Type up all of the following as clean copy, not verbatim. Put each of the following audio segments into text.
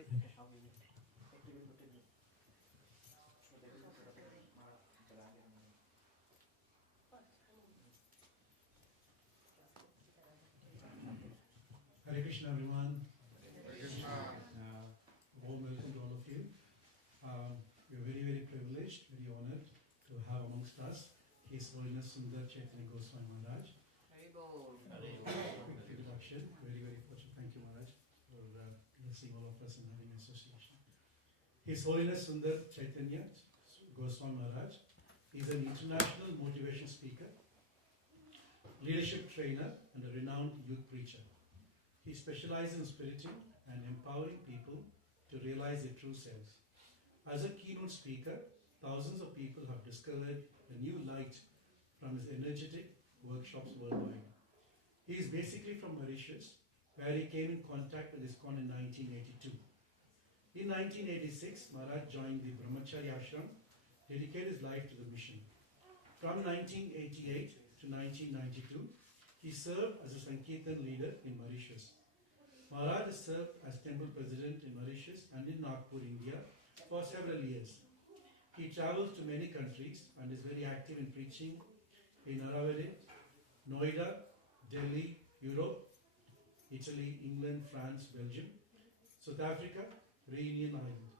Hare Krishna, everyone. Hare Krishna. Warm welcome to all of you. We are very, very privileged, very honored to have amongst us His Holiness Sundara Caitanya Goswami Maharaj. Introduction. Very, very fortunate. Thank you, Maharaj, for blessing all of us and having association. His Holiness Sundara Caitanya Goswami Maharaj is an international motivation speaker, leadership trainer, and a renowned youth preacher. He specializes in spiriting and empowering people to realize their true selves. As a keynote speaker, thousands of people have discovered a new light from his energetic workshops worldwide. He is basically from Mauritius, where he came in contact with ISKCON in 1982. In 1986, Maharaj joined the brahmachari ashram, dedicated his life to the mission. From 1988 to 1992, he served as a sankirtan leader in Mauritius. Maharaj has served as temple president in Mauritius and in Nagpur, India for several years. He travels to many countries and is very active in preaching in Aravalli, Noida, Delhi, Europe, Italy, England, France, Belgium, South Africa, Reunion Island.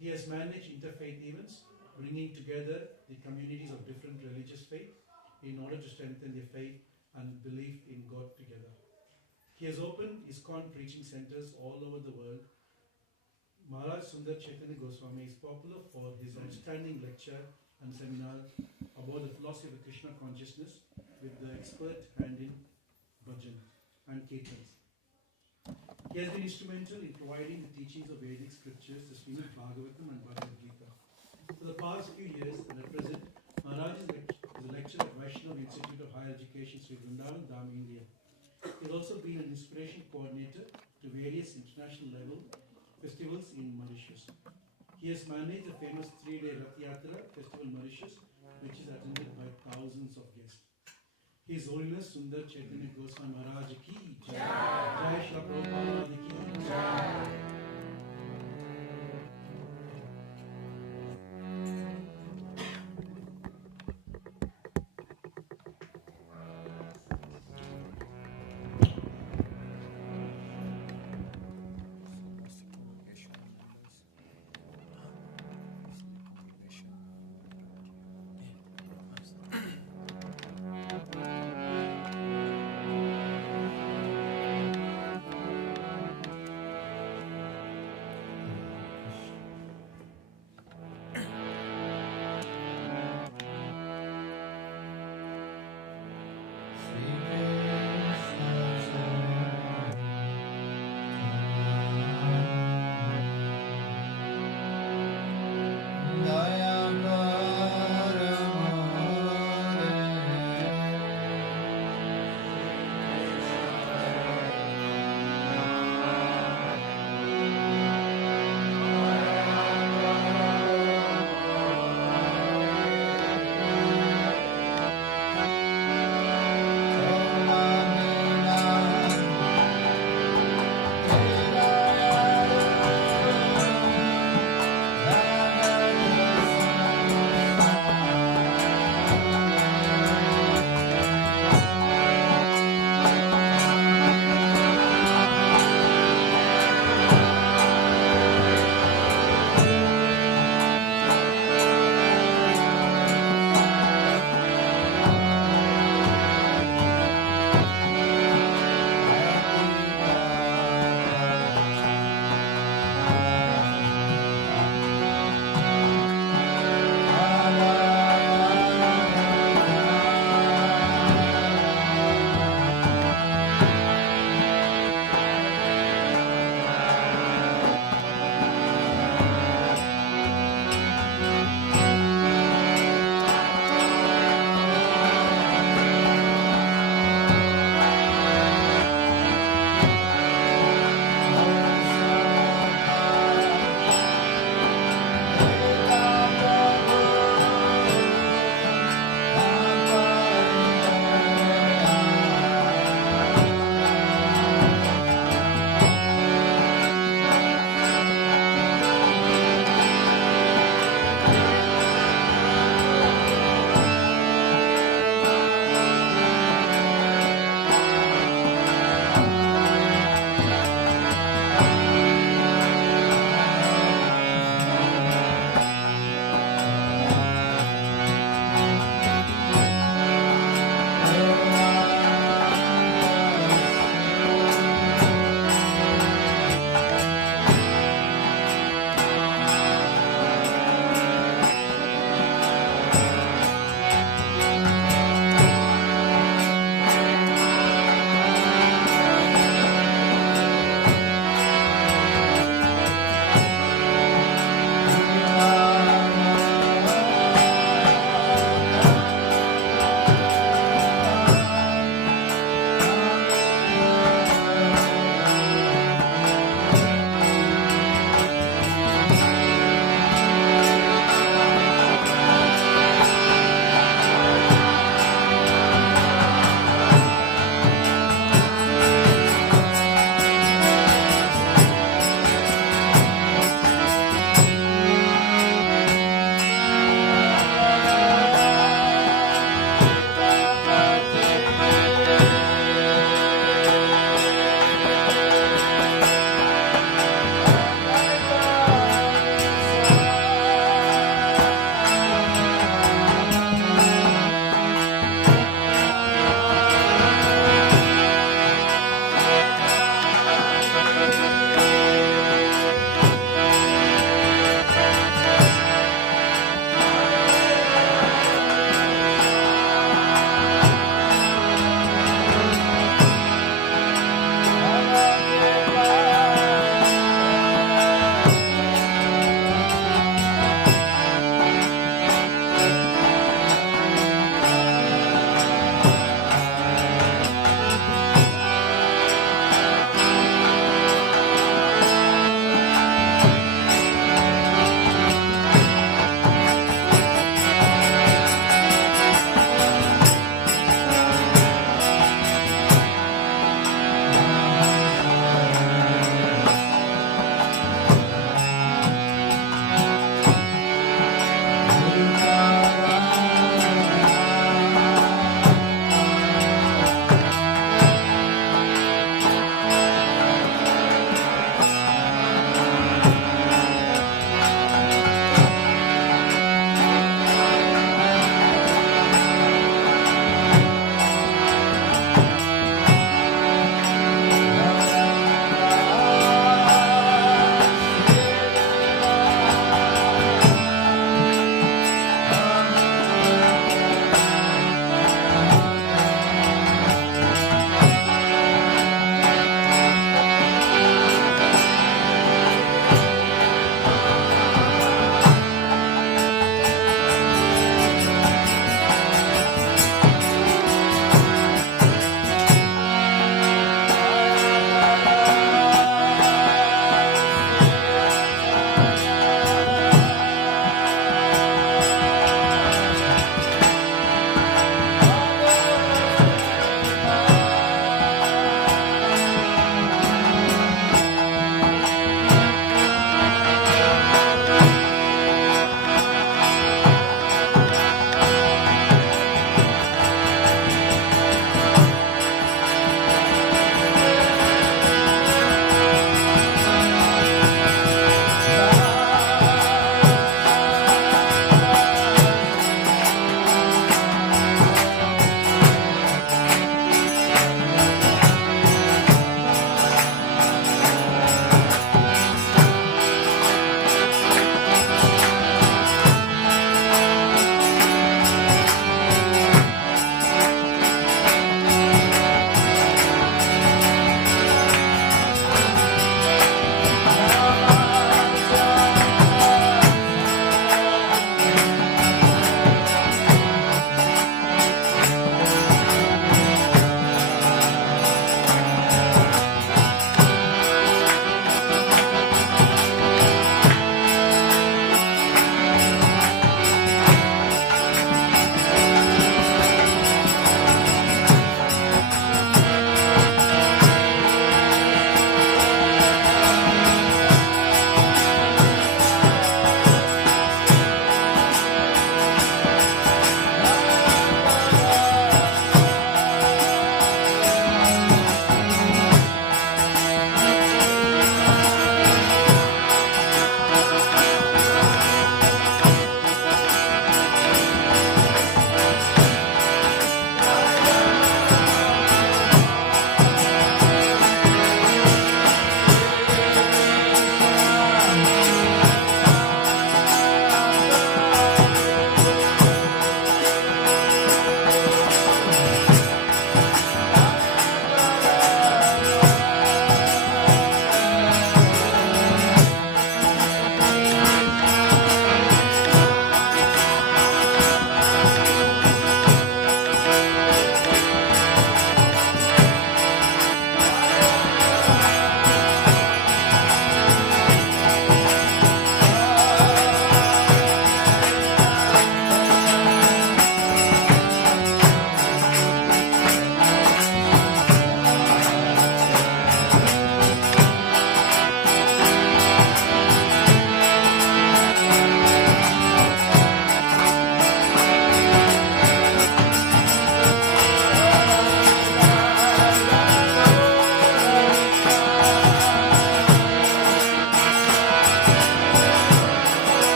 He has managed interfaith events, bringing together the communities of different religious faith in order to strengthen their faith and belief in God together. He has opened ISKCON preaching centers all over the world. Maharaj Sundara Caitanya Goswami is popular for his outstanding lecture and seminar about the philosophy of the Krishna Consciousness with the expert hand in bhajan and Kirtans. He has been instrumental in providing the teachings of Vedic scriptures, the Srimad-Bhagavatam and Bhagavad-Gita. For the past few years and at present, Maharaj is a lecturer at Vaishnava Institute of Higher Education, Sri Vrindavan, Dham, India. He has also been an inspiration coordinator to various international level festivals in Mauritius. He has managed the famous 3-day Rath Yatra festival in Mauritius, which is attended by thousands of guests. His Holiness Sundara Caitanya Goswami Maharaj Ki Jai. Jai Shri Prabhupada Ki Jai.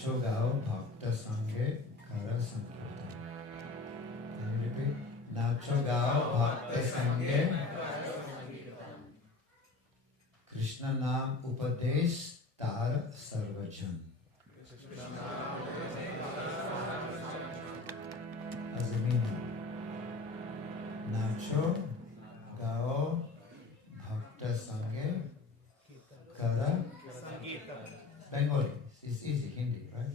Nacho Gao Bhakta Sanghe Kara Sankirtan. Can you repeat? Nacho Gao Bhakta Sanghe Krishna Nam Upadesh Tar Sarvajan. As a meaning, Nacho Gao Bhakta Sanghe Kara Bengali. It's easy, Hindi, right?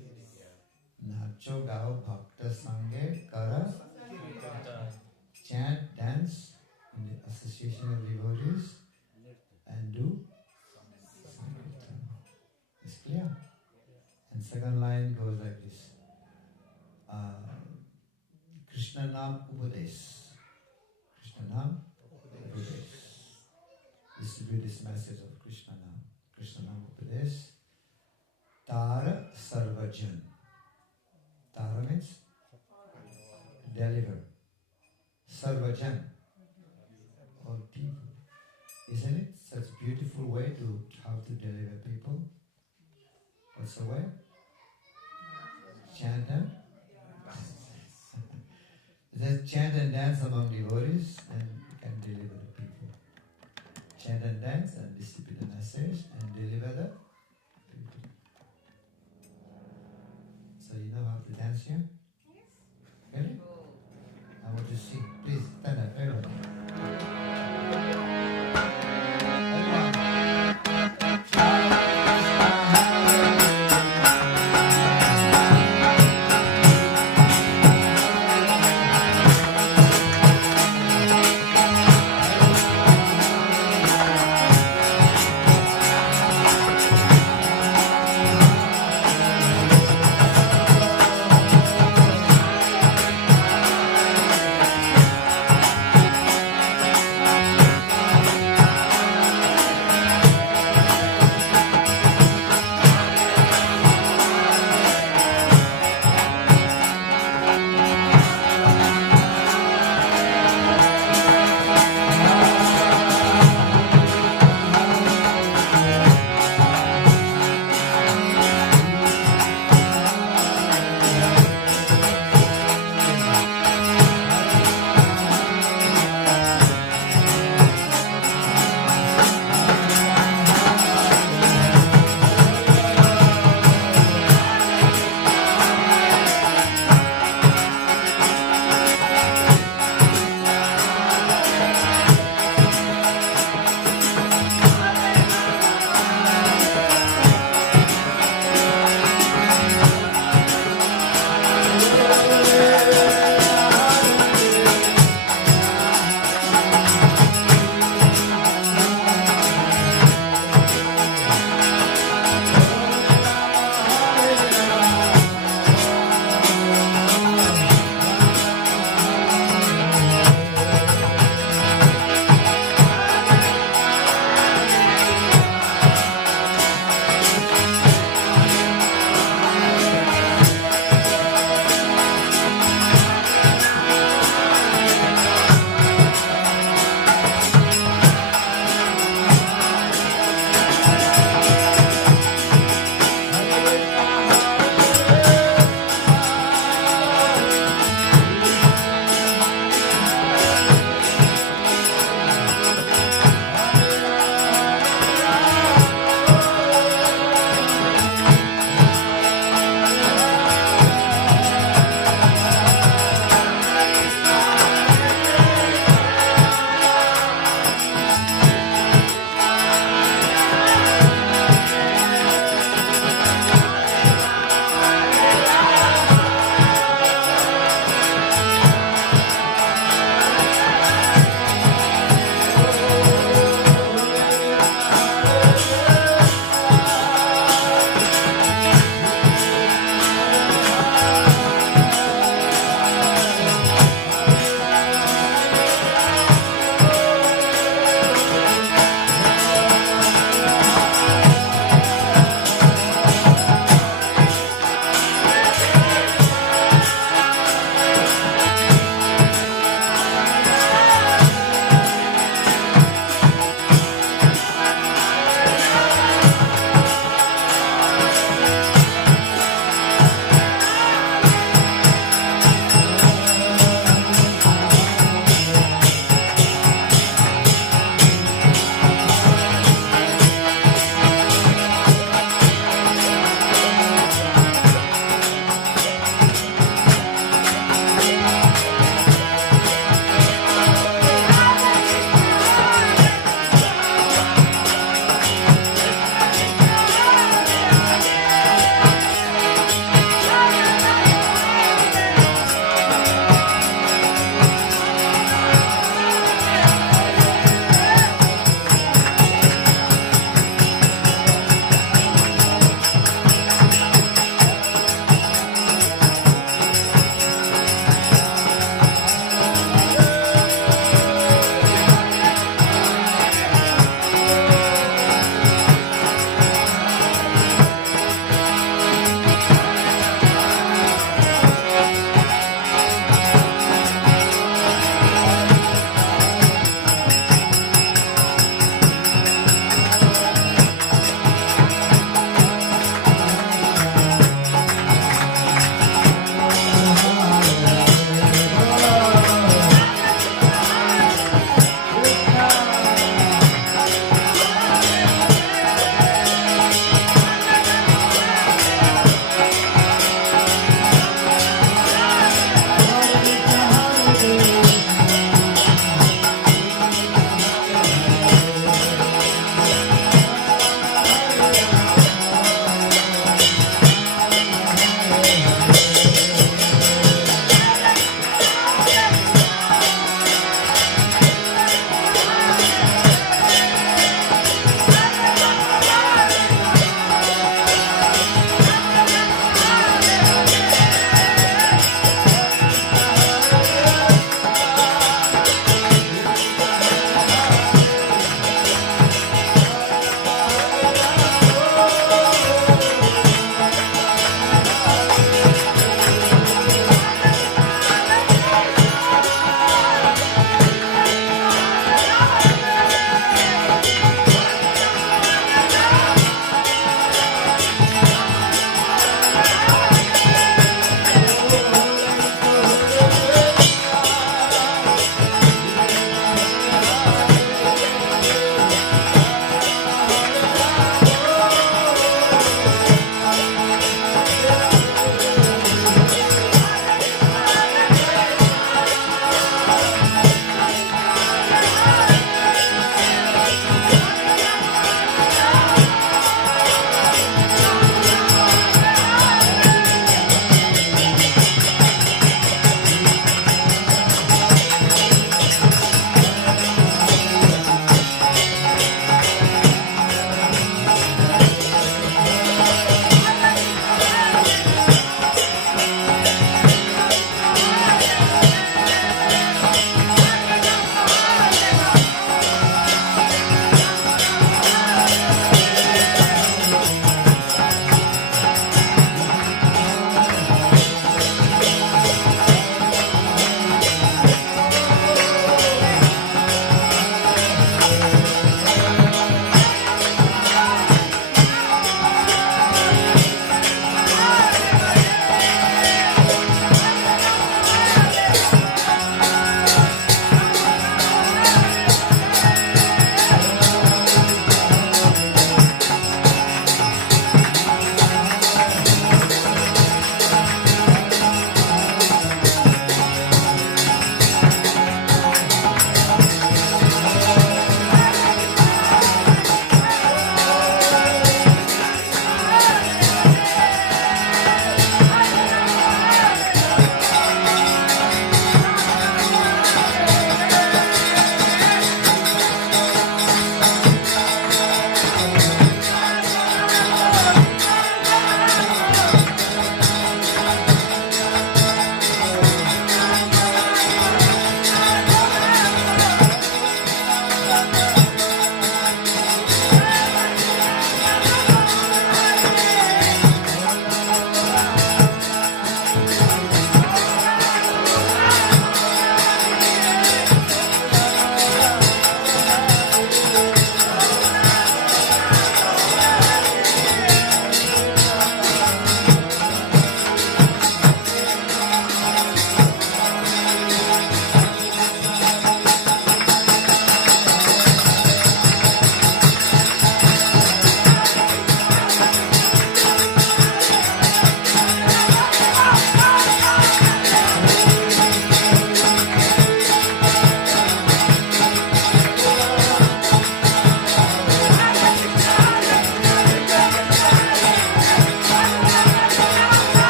Nacho Gao Bhakta Sanghe Kara. Chant, dance in the association of devotees and do sankirtan. It's clear. And second line goes like this. Krishna Nam Upadesh. Krishna Nam Upadesh. Distribute this message of Krishna Nam. Krishna Nam Upadesh. Tara Sarvajan. Tara means deliver. Sarvajan. All people. Isn't it such a beautiful way to how to deliver people? What's the way? Chant and just chant and dance among devotees and you can deliver the people. Chant and dance and distribute the message and deliver the people. So you know how to dance here? Yes. Really? I want to see. Please stand up, everyone.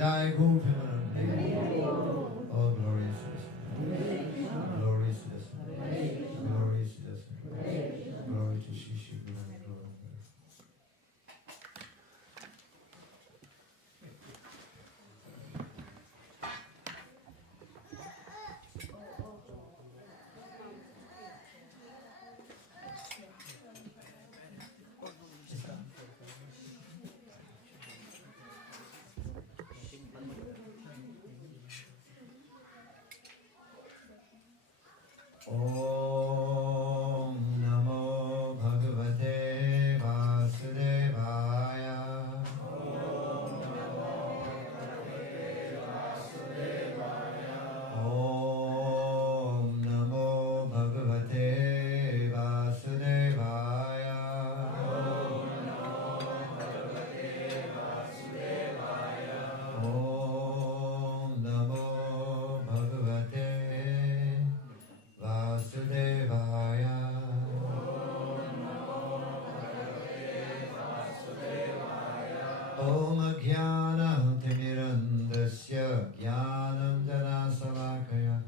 Jai Gu all glories to the Son. Glories to the Son. Glories to the Son. Glory to Shri Shri Guru. Glory. Om Namo Bhagavate Vasudevaya. Om Namo Bhagavate Vasudevaya. Om Namo Bhagavate Vasudevaya. Om Namo Bhagavate Vasudevaya. Om Namo Bhagavate Vasudevaya. Om Jnanam Timirandasya Jnanam Janasalakaya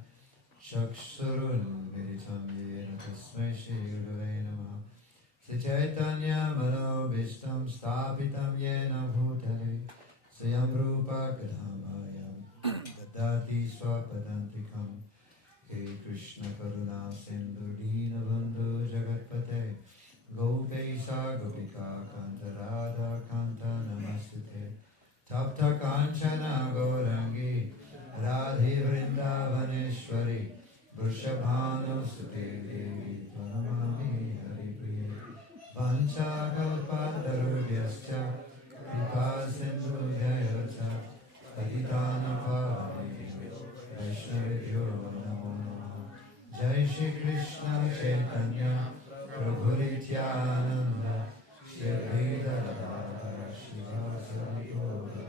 Chakshurun Militam Yena Tasmai Shri Gurave Namaha. Sri Chaitanya Mahaprabhu Sthapitam Yena Bhutale Swayam Rupa Kadhamayam Dadati Swapadantikam Hey Krishna Karuna Sindhu Dina Bandhu Jagatpate Gopesa Gopika Kanta Radha Kanta Namastute Tapta Kanchana Gaurangi Radhe Vrindavaneshwari Vrishabhanu Sute Devi Pranamami Haripriye Vancha Kalpatarubhyascha Kripa Sindhu Jayata Patitana Pavane Vaishnavyo Jai Shri Krishna Chaitanya Prabhu Nityananda Shri Advaita Gadadhara Shivasari Gaura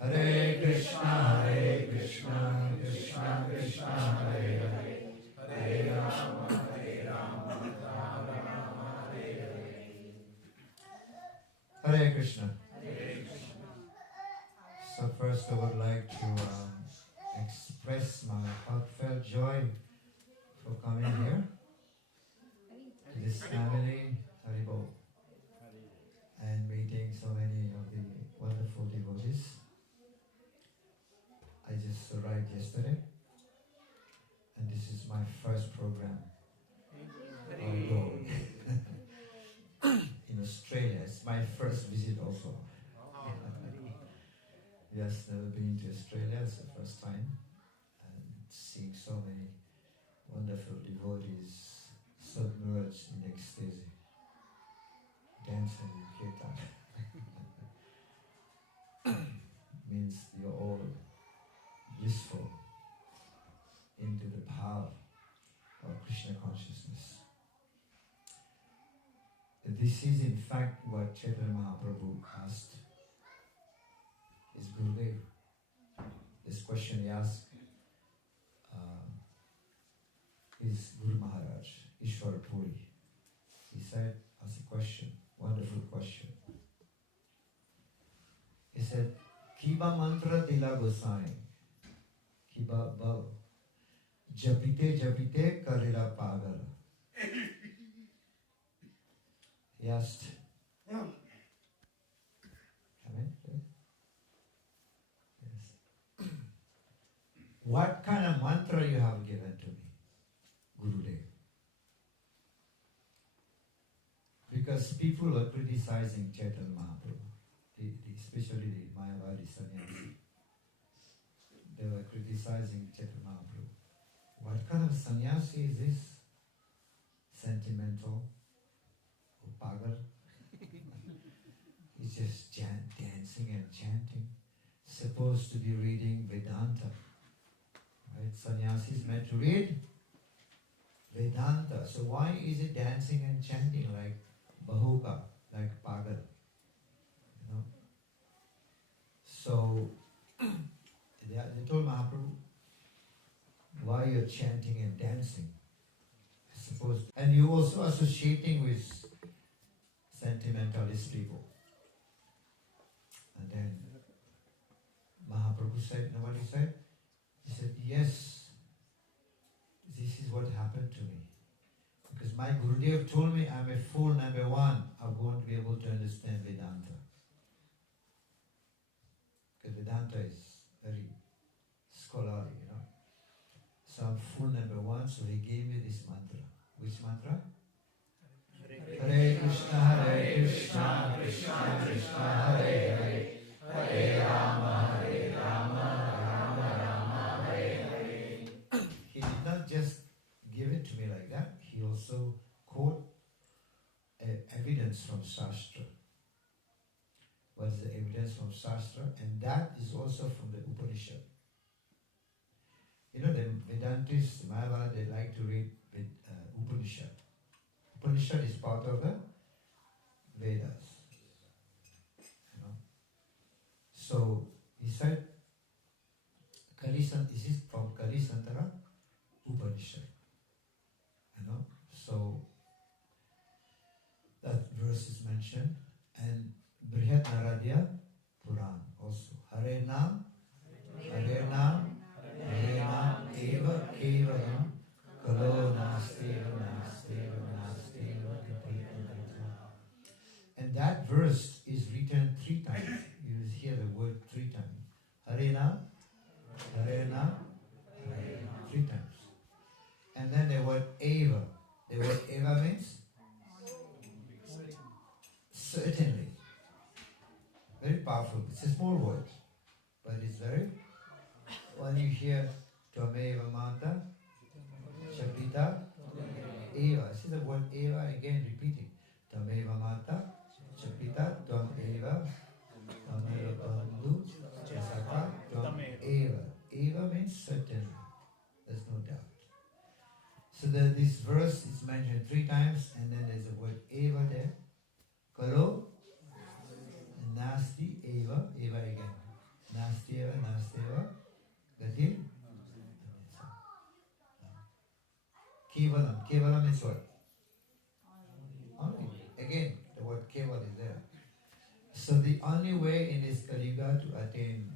Hare Krishna Krishna Krishna Hare Hare Hare Rama Rama Rama Hare Hare. Hare Krishna. So first I would like to express my heartfelt joy for coming here to this family, Haribol, and meeting so many of the wonderful devotees. I just arrived yesterday, and this is my first program in Australia. It's my first visit also. Yes, never been to Australia, it's the first time, and seeing so many wonderful devotees submerged in ecstasy, dancing in Kirtan. Means you're all blissful into the power of Krishna consciousness. This is in fact what Chaitanya Mahaprabhu asked his Gurudev. This question he asked his Guru Maharaj, Ishwar Puri. He said, asked a question, wonderful question. He said, Kiba mantra dila gosai, Kiba bhav, japite japite karila pagal. He asked, come in, please. Yes. What kind of mantra you have given to me, Gurudev? Because people were criticizing Chaitanya Mahaprabhu, especially the Mayavadi sanyasi. They were criticizing Chaitanya Mahaprabhu. What kind of sanyasi is this? Sentimental? Pagal? He's just dancing and chanting. Supposed to be reading Vedanta. Right? Sannyasi is meant to read Vedanta. So why is it dancing and chanting like Bahuka, like Pagal? You know? So they told Mahaprabhu, why you're chanting and dancing? Suppose, and you're also associating with sentimentalist people. And then Mahaprabhu said, you know what he said? He said, yes, this is what happened to me. Because my Gurudev told me I'm a fool, number one, I won't be able to understand Vedanta. Because Vedanta is very scholarly, you know. So I'm fool number one, so he gave me this mantra. Which mantra? Hare Krishna, Krishna Krishna, Hare Hare, Hare Rama, Rama Rama, Hare Hare. He did not just give it to me like that, he also quote evidence from Shastra. What is the evidence from Shastra? And that is also from the Upanishad. You know, the Vedantists, Mayavada, they like to read Upanishad. Upanishad is part of the Vedas. You know? So, he said, this is from Kalisandara Upanishad. You know? So, that verse is mentioned. And Brihat Naradya Puran also. Hare Nam, Hare Nam, Hare Nam, Eva Kevalam, Kalo Nasteva, Nasteva, Nasteva, and that verse is written 3 times. You will hear the word 3 times. Hare Nam, Hare Nam, Hare Nam, 3 times. And then the word Eva. The word Eva means? Certainly. Very powerful. It's a small word, but it's very. When you hear Tvameva Mata, Chapita, Eva. See the word Eva again repeating. Tvameva Mata, Chapita, Tvam Eva, Tvameva Bandhu, Chasaka, Tvam Eva. Eva means certainly. There's no doubt. So this verse is mentioned 3 times, and then there's a word Eva there. Kalo, Nasti Eva, Eva again. Nasti Eva, Nasti Eva. That is? Kevalam. Kevalam means what? Only. Again, the word Keval is there. So the only way in this Kali Yuga to attain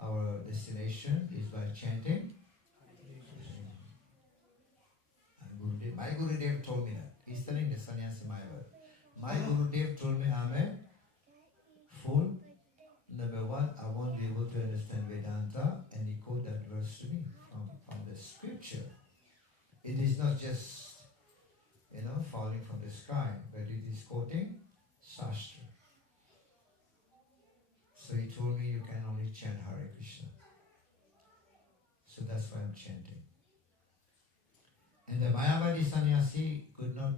our destination is by chanting. And my Gurudev told me that. He's telling the sannyasi my word. My Gurudev told me I'm a fool. Number one, I won't be able to understand Vedanta, and he quoted that verse to me from the scripture. It is not just, falling from the sky, but it is quoting Shastra. So he told me you can only chant Hare Krishna. So that's why I'm chanting. And the Mayavadi sannyasi could not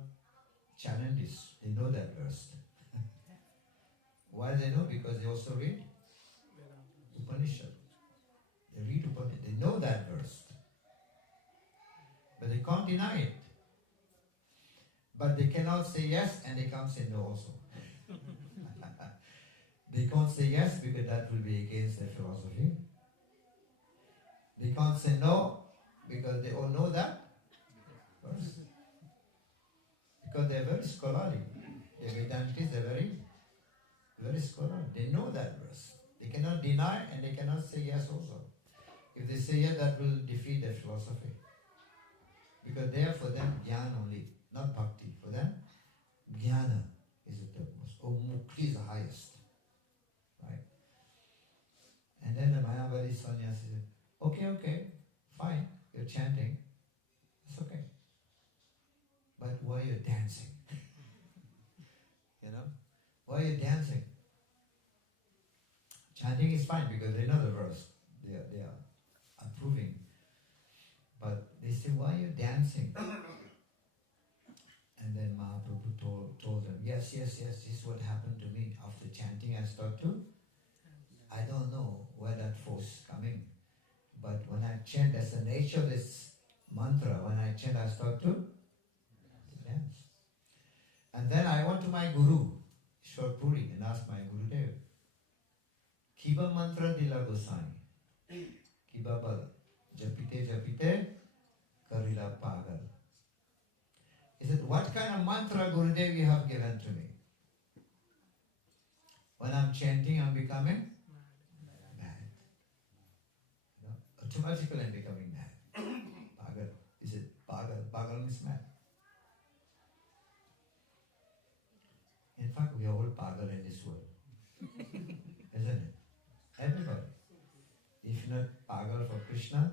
challenge this. They know that verse. Why they know? Because they also read Upanishad. They read Upanishad. They know that verse. But they can't deny it. But they cannot say yes and they can't say no also. They can't say yes because that will be against their philosophy. They can't say no because they all know that verse. Because they are very scholarly. The Vedantis are very scholarly. They know that verse. They cannot deny and they cannot say yes also. If they say yes, that will defeat their philosophy. Because they are for them jnana only, not bhakti. For them, jnana is the topmost, or mukti is the highest. Right? And then the Mayavadi sannyasi said, okay, fine, you're chanting, it's okay. But why are you dancing? Why are you dancing? Chanting is fine because they know the verse. They are approving. But they say, why are you dancing? And then Mahaprabhu told them, yes, this is what happened to me. After chanting, I start to, I don't know where that force is coming. But when I chant, that's the nature of this mantra. When I chant, I start to dance. And then I went to my Guru, Ishwar Puri, and asked my Gurudev, Kiba mantra dila Goswami? Kiba bal? Japite, karila pagal. He said, what kind of mantra Gurudev you have given to me? When I'm chanting, I'm becoming mad. automatically I'm becoming mad. Pagal. Is it pagal? Pagal means mad. In fact, we are all pagal in this world. Isn't it? Everybody. If you're not pagal for Krishna,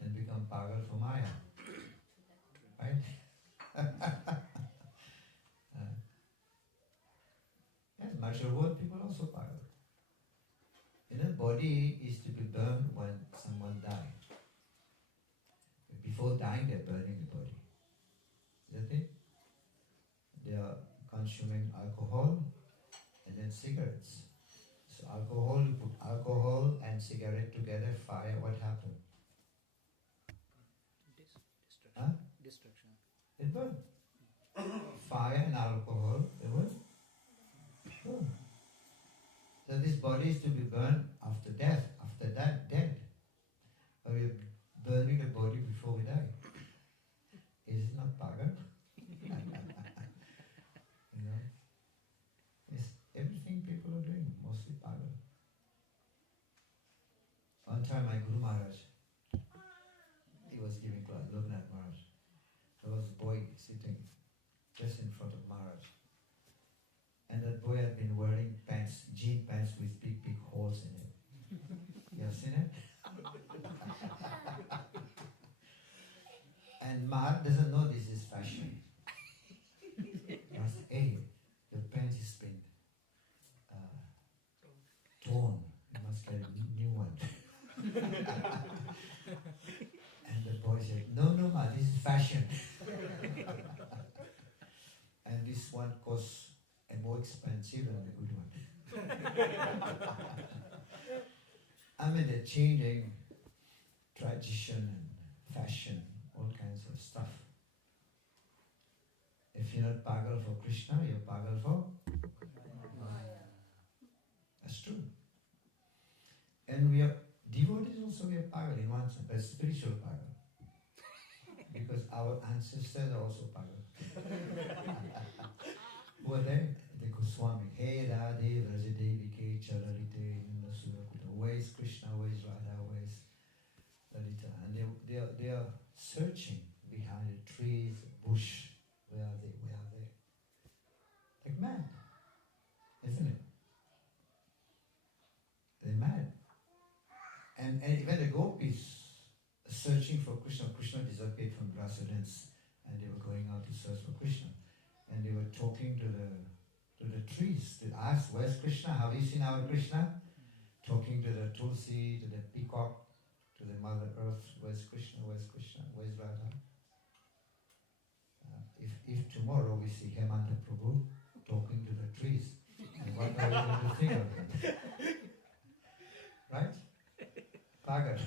then become pagal for Maya. Right? Yes, material world people also pagal. You know, body is to be burned when someone dies. Before dying, they're burning the body. Isn't it? They are consuming alcohol and then cigarettes. So alcohol, you put alcohol and cigarette together, fire, what happened? Destruction. Huh? Destruction. It burned. Fire and alcohol, it was burn. So this body is to be burned after death, after that, dead. But we're burning the body before we die. Is it not pagan? You know? It's everything people are doing, mostly pagan. One time my Guru Maharaj, he was giving class, Lokanath Maharaj. There was a boy sitting just in front of Maharaj. And that boy had been wearing pants, jean pants with big, big holes in it. You have seen it? And Maharaj doesn't know this is fashion. He says, hey, your pants has been torn. You must get a new one. And the boy said, no, Ma, this is fashion. And this one costs more expensive than the good one. I mean, they're changing tradition and fashion, all kinds of stuff. If you're not pagal for Krishna, you're pagal for Maya. That's true. And we are devotees also, we are pagal in one sense, but spiritual pagal. Because our ancestors are also pagal. Who are they? The Goswami. Hey Radhe Vrajadevi Chalarite Surakuta. Where is Krishna? Where is Radha? Where is Lalita? And they are searching behind the trees, the bush. Where are they? Where are they? Like mad. Isn't it? They're mad. And even the gopis searching for Krishna. Krishna disappeared from grasslands and they were going out to search for Krishna. And they were talking to the trees. They asked, where's Krishna? Have you seen our Krishna? Talking to the Tulsi, to the peacock, to the Mother Earth. Where's Krishna? Where's Krishna? Where's Radha? If tomorrow we see Hemanta Prabhu talking to the trees, and what are we going to think of him? Right? Pagal.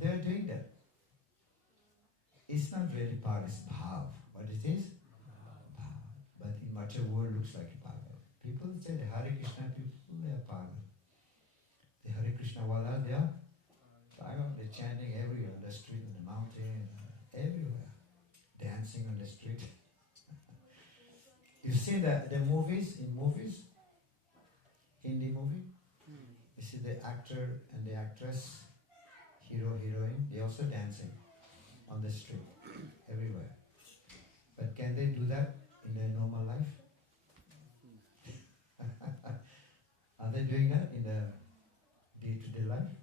They are doing that. It's not really Pagal, it's Bhav. What it is? Bhav. But in material world looks like a Pagal. People say the Hare Krishna people, they are Pagal. The Hare Krishna wala, they are Pagal. They're chanting everywhere, on the street, on the mountain, everywhere. Dancing on the street. You see the movies, in movies, Hindi movie, you see the actor and the actress, hero, heroine, they also dancing on the street, everywhere. But can they do that in their normal life? Are they doing that in the day-to-day life?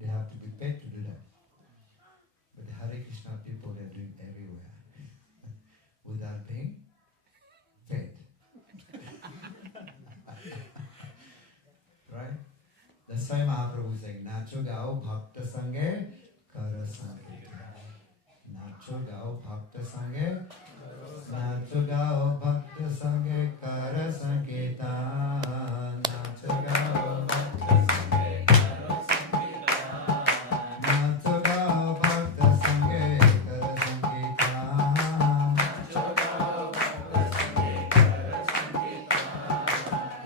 They have to be paid to do that. But the Hare Krishna people, they are doing everywhere without being paid. Right? That's why Mahaprabhu is saying, Nacho gao bhakta sange kara sankirtan. Nacho gao bhakta sange, Nacho gao bhakta sange kara sankirtan. Nacho gao bhakta sange kara sankirtan. Nacho gao bhakta sange kara sankirtan. Nacho gao bhakta sange kara sankirtan.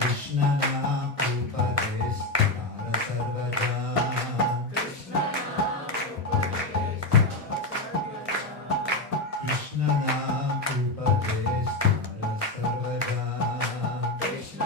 Krishna na upadesh tara sarvajan. Krishna na upadesh tara sarvajan. Krishna na upadesh tara sarvajan. Krishna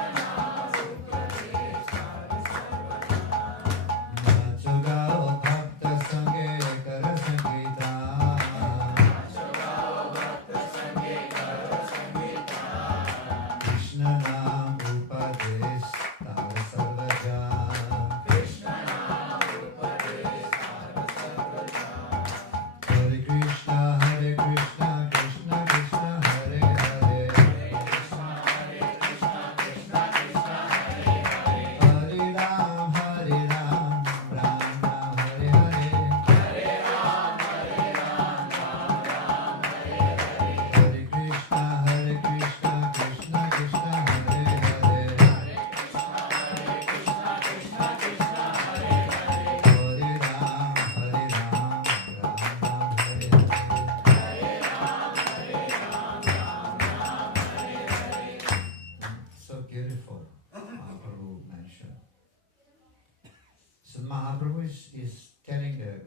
So Mahaprabhu is telling the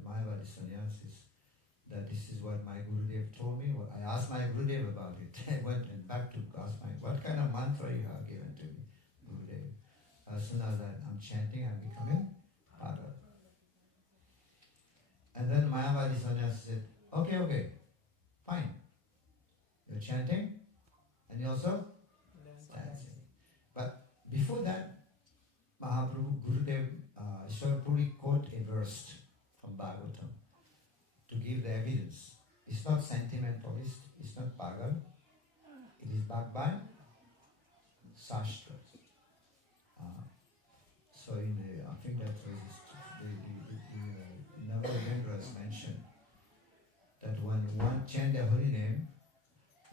Mayavadi sannyasis that this is what my Gurudev told me. I asked my Gurudev about it. I went back to ask what kind of mantra you have given to me, Gurudev. As soon as I'm chanting, I'm becoming pagal. And then Mayavadi sannyasi said, okay, fine. You're chanting and you're also dancing. But before that, Mahaprabhu, Gurudev, Ishwarpuri quote a verse from Bhagavatam to give the evidence. It's not sentimentalist, it's not pagal, it is backed by Shastras. So I think that was the Navayendra has mentioned that when one chant the holy name,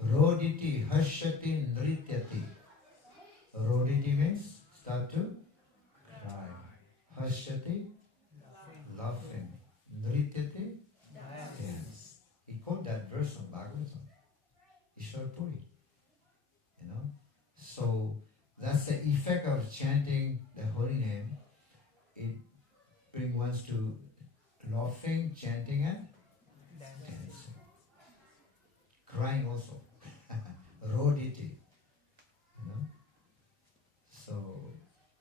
Roditi Hashati Nrityati. Roditi means start to cry. Hashati, laughing. Nrityati, dance. He quote that verse from Bhagavatam, Ishwarpuri. So that's the effect of chanting the holy name. It brings one to laughing, chanting and dancing. Crying also. Roditi. So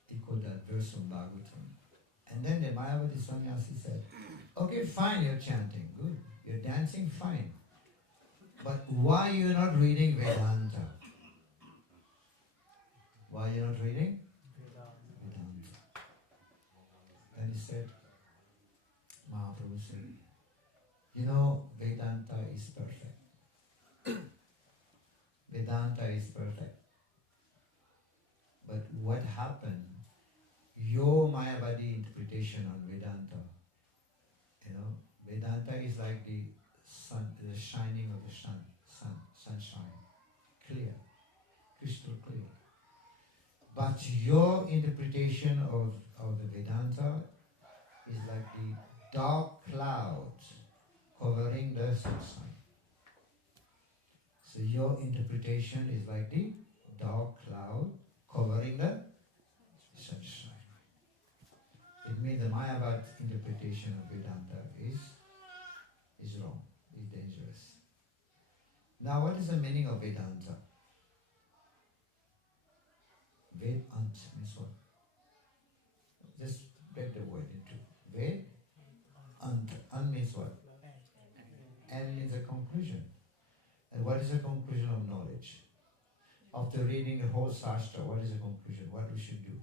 he quote that verse from Bhagavatam. And then the Mayavadi sannyasi said, okay, fine, you're chanting, good. You're dancing, fine. But why you're not reading Vedanta? Why you're not reading? Vedanta. Then he said, Mahaprabhu said, Vedanta is perfect. Vedanta is perfect. But what happened, your Mayavadi interpretation on Vedanta, Vedanta is like the sun, the shining of the sunshine, clear, crystal clear. But your interpretation of the Vedanta is like the dark clouds covering the sunshine. So your interpretation is like the dark cloud covering the sunshine. It means the Mayavad interpretation of Vedanta is wrong, is dangerous. Now what is the meaning of Vedanta? Vedant means what? Just break the word into Ved, Ant means what? And means a conclusion. And what is the conclusion of knowledge? After reading the whole Shastra, what is the conclusion? What we should do?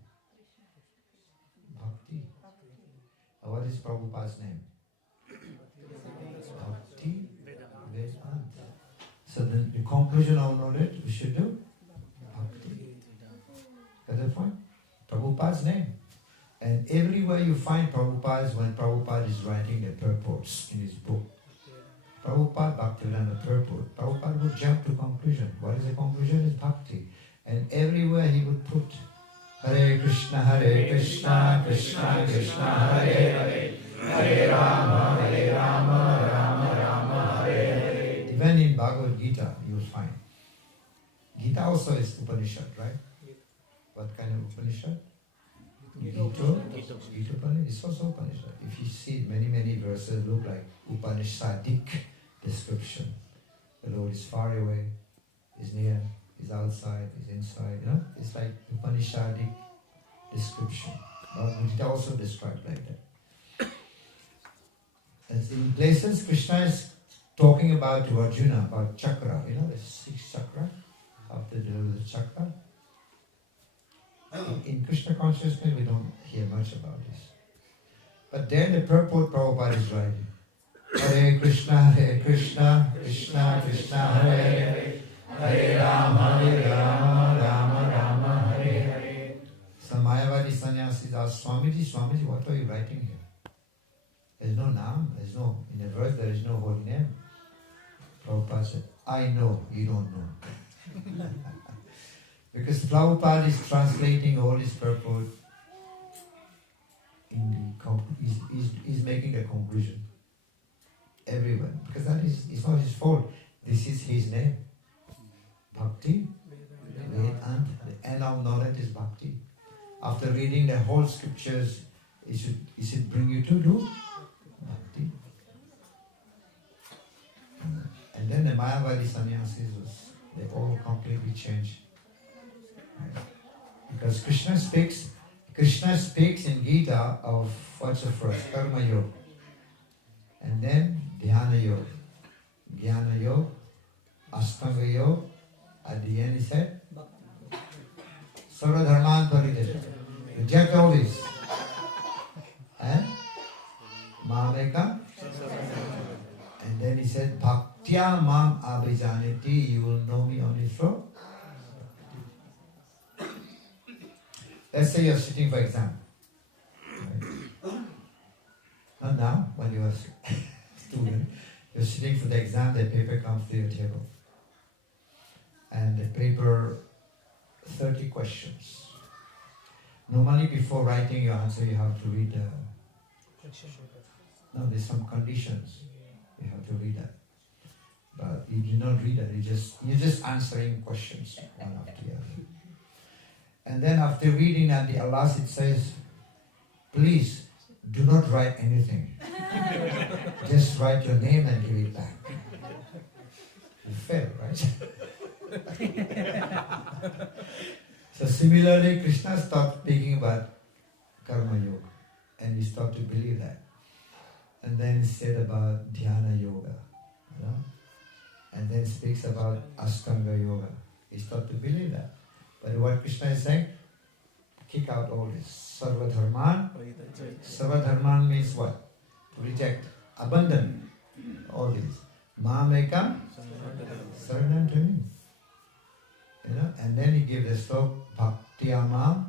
Bhakti. And what is Prabhupada's name? Bhakti Vedanta. So then the conclusion of knowledge we should do? Bhakti. Got the point? Prabhupada's name. And everywhere you find Prabhupada, when Prabhupada is writing the purports in his book, Prabhupada Bhaktivedanta purport, Prabhupada would jump to conclusion. What is the conclusion? Is Bhakti. And everywhere he would put Hare Krishna, Krishna Krishna, Hare Hare, Hare Rama, Rama Rama, Hare Hare. Even in Bhagavad-Gita you will find. Gita also is Upanishad, right? What kind of Upanishad? Gita Upanishad is also Upanishad. If you see many verses look like Upanishadic description. The Lord is far away, is near, is outside, is inside, It's like Upanishadic description. Gita also described like that. As in places, Krishna is talking about to Arjuna, about chakra, the 6 chakra, after the chakra. In Krishna Consciousness, we don't hear much about this. But then the purport Prabhupada is writing. Hare Krishna, Krishna Krishna, Hare Hare, Hare Rama, Rama Rama, Hare Hare. Some Mayavadi sannyasis asked Swamiji, what are you writing here? There's no name, in the verse there is no holy name. Prabhupada said, I know, you don't know. Because Prabhupada is translating all his purport is making the conclusion. Everyone. Because that is, it's not his fault. This is his name. Bhakti. And the end of knowledge is Bhakti. After reading the whole scriptures, It should bring you to do bhakti. And then the Mayavadi sannyasis, they all completely changed. Right? Because Krishna speaks in Gita of what's the first? Karma Yoga. And then Dhyana Yoga, Jnana Yoga, Ashtanga Yoga. At the end he said, Sarva Dharman Parityaja. Reject all this. And Mameka. And then he said, Bhaktya Mam Abhijaniti, you will know me only through. Let's say you're sitting for exam. Right? Not now, when you are a student. You're sitting for the exam, the paper comes to your table. And the paper, 30 questions. Normally before writing your answer, you have to read no, there's some conditions. You have to read that. But you do not read that, you're just answering questions one after the other. And then after reading at the last it says, please do not write anything. Just write your name and give it back. You fail, right? So similarly, Krishna stopped speaking about Karma Yoga and he stopped to believe that. And then he said about Dhyana Yoga, you know? And then speaks about Ashtanga Yoga. He stopped to believe that. But what Krishna is saying, kick out all this. Sarva Dharman. Sarva Dharman means what? To reject, abandon all this. Mamekam, surrender to me. You know? And then he gave the sloka, Bhaktiyamam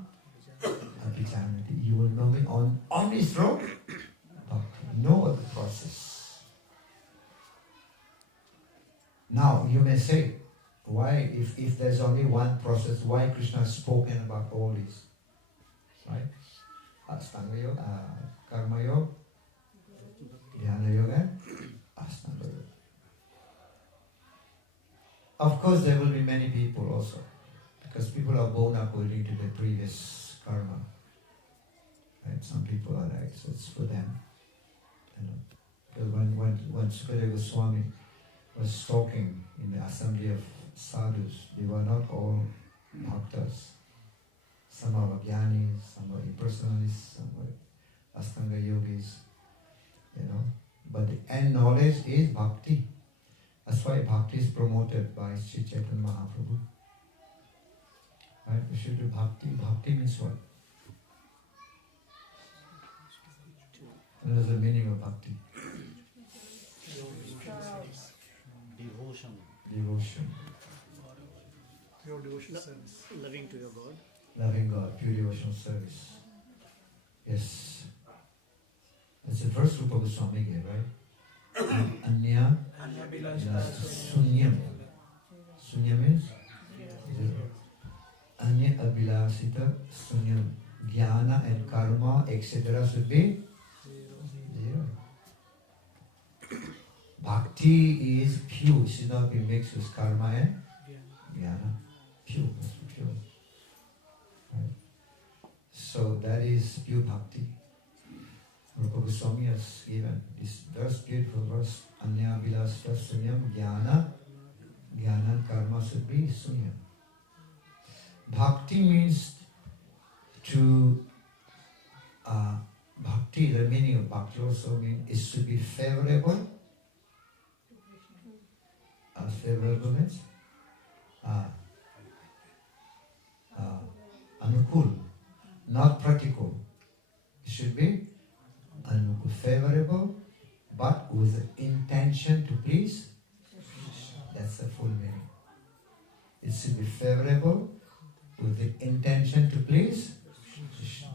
Abhijanati. You will know me on this road. No other process. Now you may say, why, if there's only one process, why Krishna has spoken about all this? Right? Ashtanga Yoga, Karma Yoga, Dhyana Yoga, Ashtanga Yoga. Of course there will be many people also, because people are born according to their previous karma. Right? Some people are like, so it's for them. You know? Because when Sukadeva Goswami was talking in the assembly of sadhus, they were not all bhaktas. Some are jnanis, some are impersonalists, some are Ashtanga yogis, you know. But the end knowledge is bhakti. That's why bhakti is promoted by Sri Chaitanya Mahaprabhu. Right? We should do bhakti. Bhakti means what? What is the meaning of bhakti? Devotion. Devotion. Pure devotional service. Loving to your God. Loving God, pure devotional service. Yes. That's the first Rupa Goswami gave, right? Anya Sunyam. Sunyam means zero. Anya Abhilasita Sunyam. Jnana and karma, etc. should be zero. Bhakti is pure, it should not be mixed with karma and jnana. Pure, pure. Right? So that is pure bhakti. Rupa Goswami has given this verse, beautiful verse, Anya Vilasya Sunyam Jnana, Jnana and karma should be Sunyam. Bhakti means to, bhakti, the meaning of bhakti also means it should be favorable. Favorable means anukul, not practical. It should be anukul, favorable, but with the intention to please. That's the full meaning. It should be favorable with the intention to please Krishna.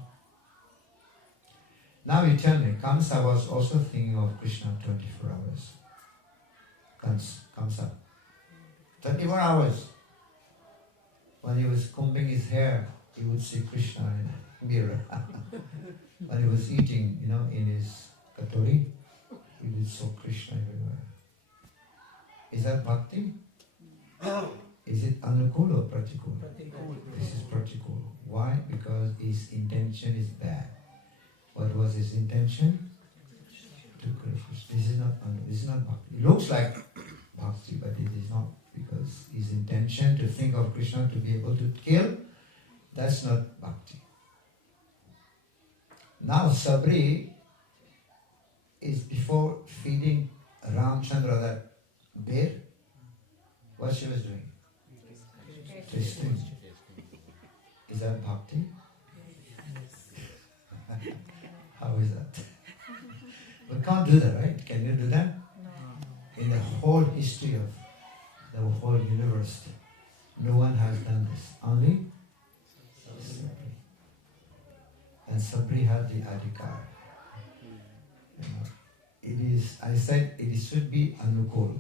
Now you tell me, Kamsa was also thinking of Krishna 24 hours. Kamsa. 24 hours. When he was combing his hair, he would see Krishna in a mirror. When he was eating, in his katori, he would saw Krishna everywhere. Is that bhakti? Is it anukul or pratikul? This is pratikul. Why? Because his intention is bad. What was his intention? To kill Krishna. This is not bhakti. It looks like bhakti, but it is not, because his intention to think of Krishna to be able to kill, that's not bhakti. Now Sabri is before feeding Ramchandra that bear. What she was doing? Tasting. Is that bhakti? How is that? We can't do that, right? Can you do that? No. In the whole history of the whole universe, no one has done this. Only Sabri. And Sabri had the adhikar. You know, it is, I said it should be anukul.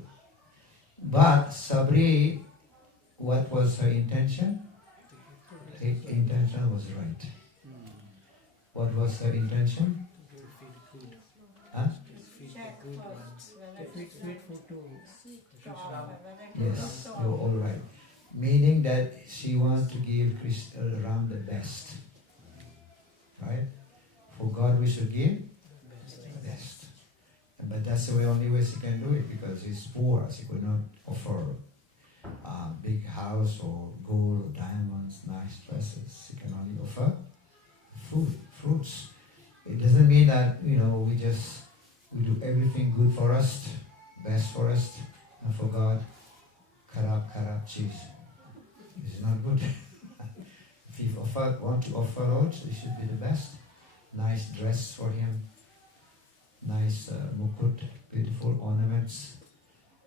But Sabri, what was her intention? Her intention was right. What was her intention? Huh? Yes, you're all right. Meaning that she wants to give Ram the best. Right? For God we should give the best. But that's the only way she can do it, because he's poor. She could not offer a big house or gold or diamonds, nice dresses. She can only offer fruits. It doesn't mean that, we do everything good for us, best for us, and for God, kharab cheese. This is not good. If you want to offer out, it should be the best. Nice dress for him, nice mukut, beautiful ornaments.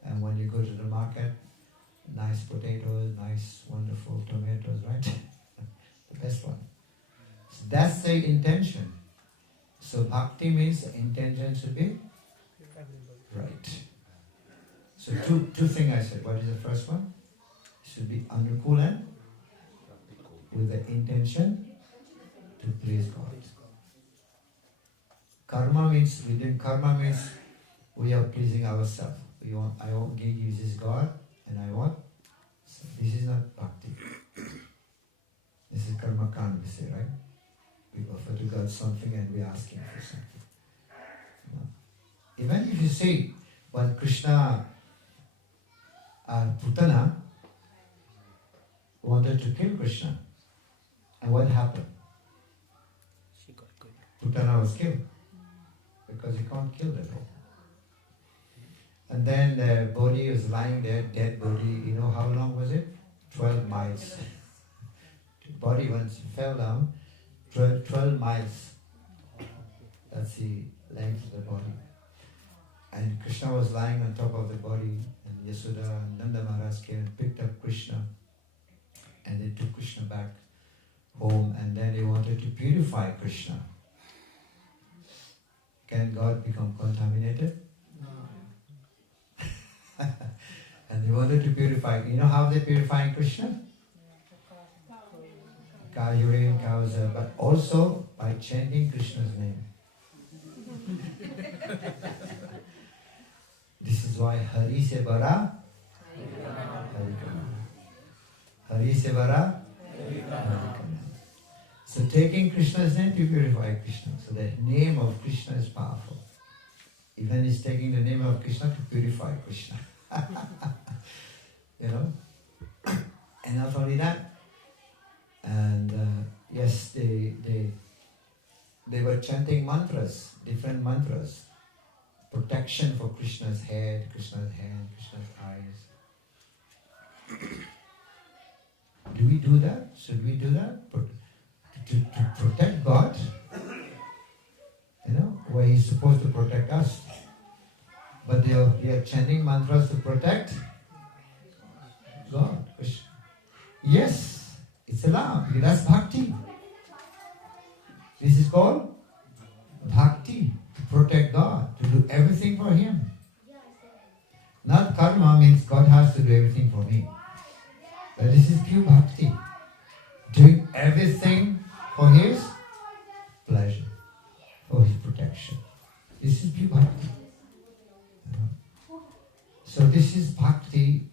And when you go to the market, nice potatoes, nice wonderful tomatoes, right? The best one. So that's the intention. So bhakti means the intention should be right. So two things I said. What is the first one? It should be anukulan, with the intention to please God. Karma means, within karma means we are pleasing ourselves. I want to give this God, and I want. So this is not bhakti. This is karma kand, we say, right? We offer to God something and we ask Him for something. No. Even if you see when Krishna, Putana wanted to kill Krishna, and what happened? She got killed. Putana was killed because he can't kill the dog. And then the body was lying there, dead body. You know how long was it? 12 miles. The body once fell down. 12 miles. That's the length of the body. And Krishna was lying on top of the body, and Yashoda and Nanda Maharaj came and picked up Krishna, and they took Krishna back home, and then they wanted to purify Krishna. Can God become contaminated? No. And they wanted to purify. You know how they purify Krishna? Cow urine, cows, but also by chanting Krishna's name. This is why Hari se bara, Hari Kana. Hari se bara, Hari Kana. So taking Krishna's name to purify Krishna. So the name of Krishna is powerful. Even he's taking the name of Krishna to purify Krishna. And not only that, and yes, they were chanting mantras, different mantras. Protection for Krishna's head, Krishna's hand, Krishna's eyes. Do we do that? Should we do that? To protect God? Where He's supposed to protect us. But they are chanting mantras to protect God. Krishna. Yes, it's allowed. That's bhakti. This is called bhakti. To protect God, to do everything for Him. Not karma means God has to do everything for me. But this is pure bhakti. Doing everything for His pleasure, for His protection. This is pure bhakti. So this is bhakti.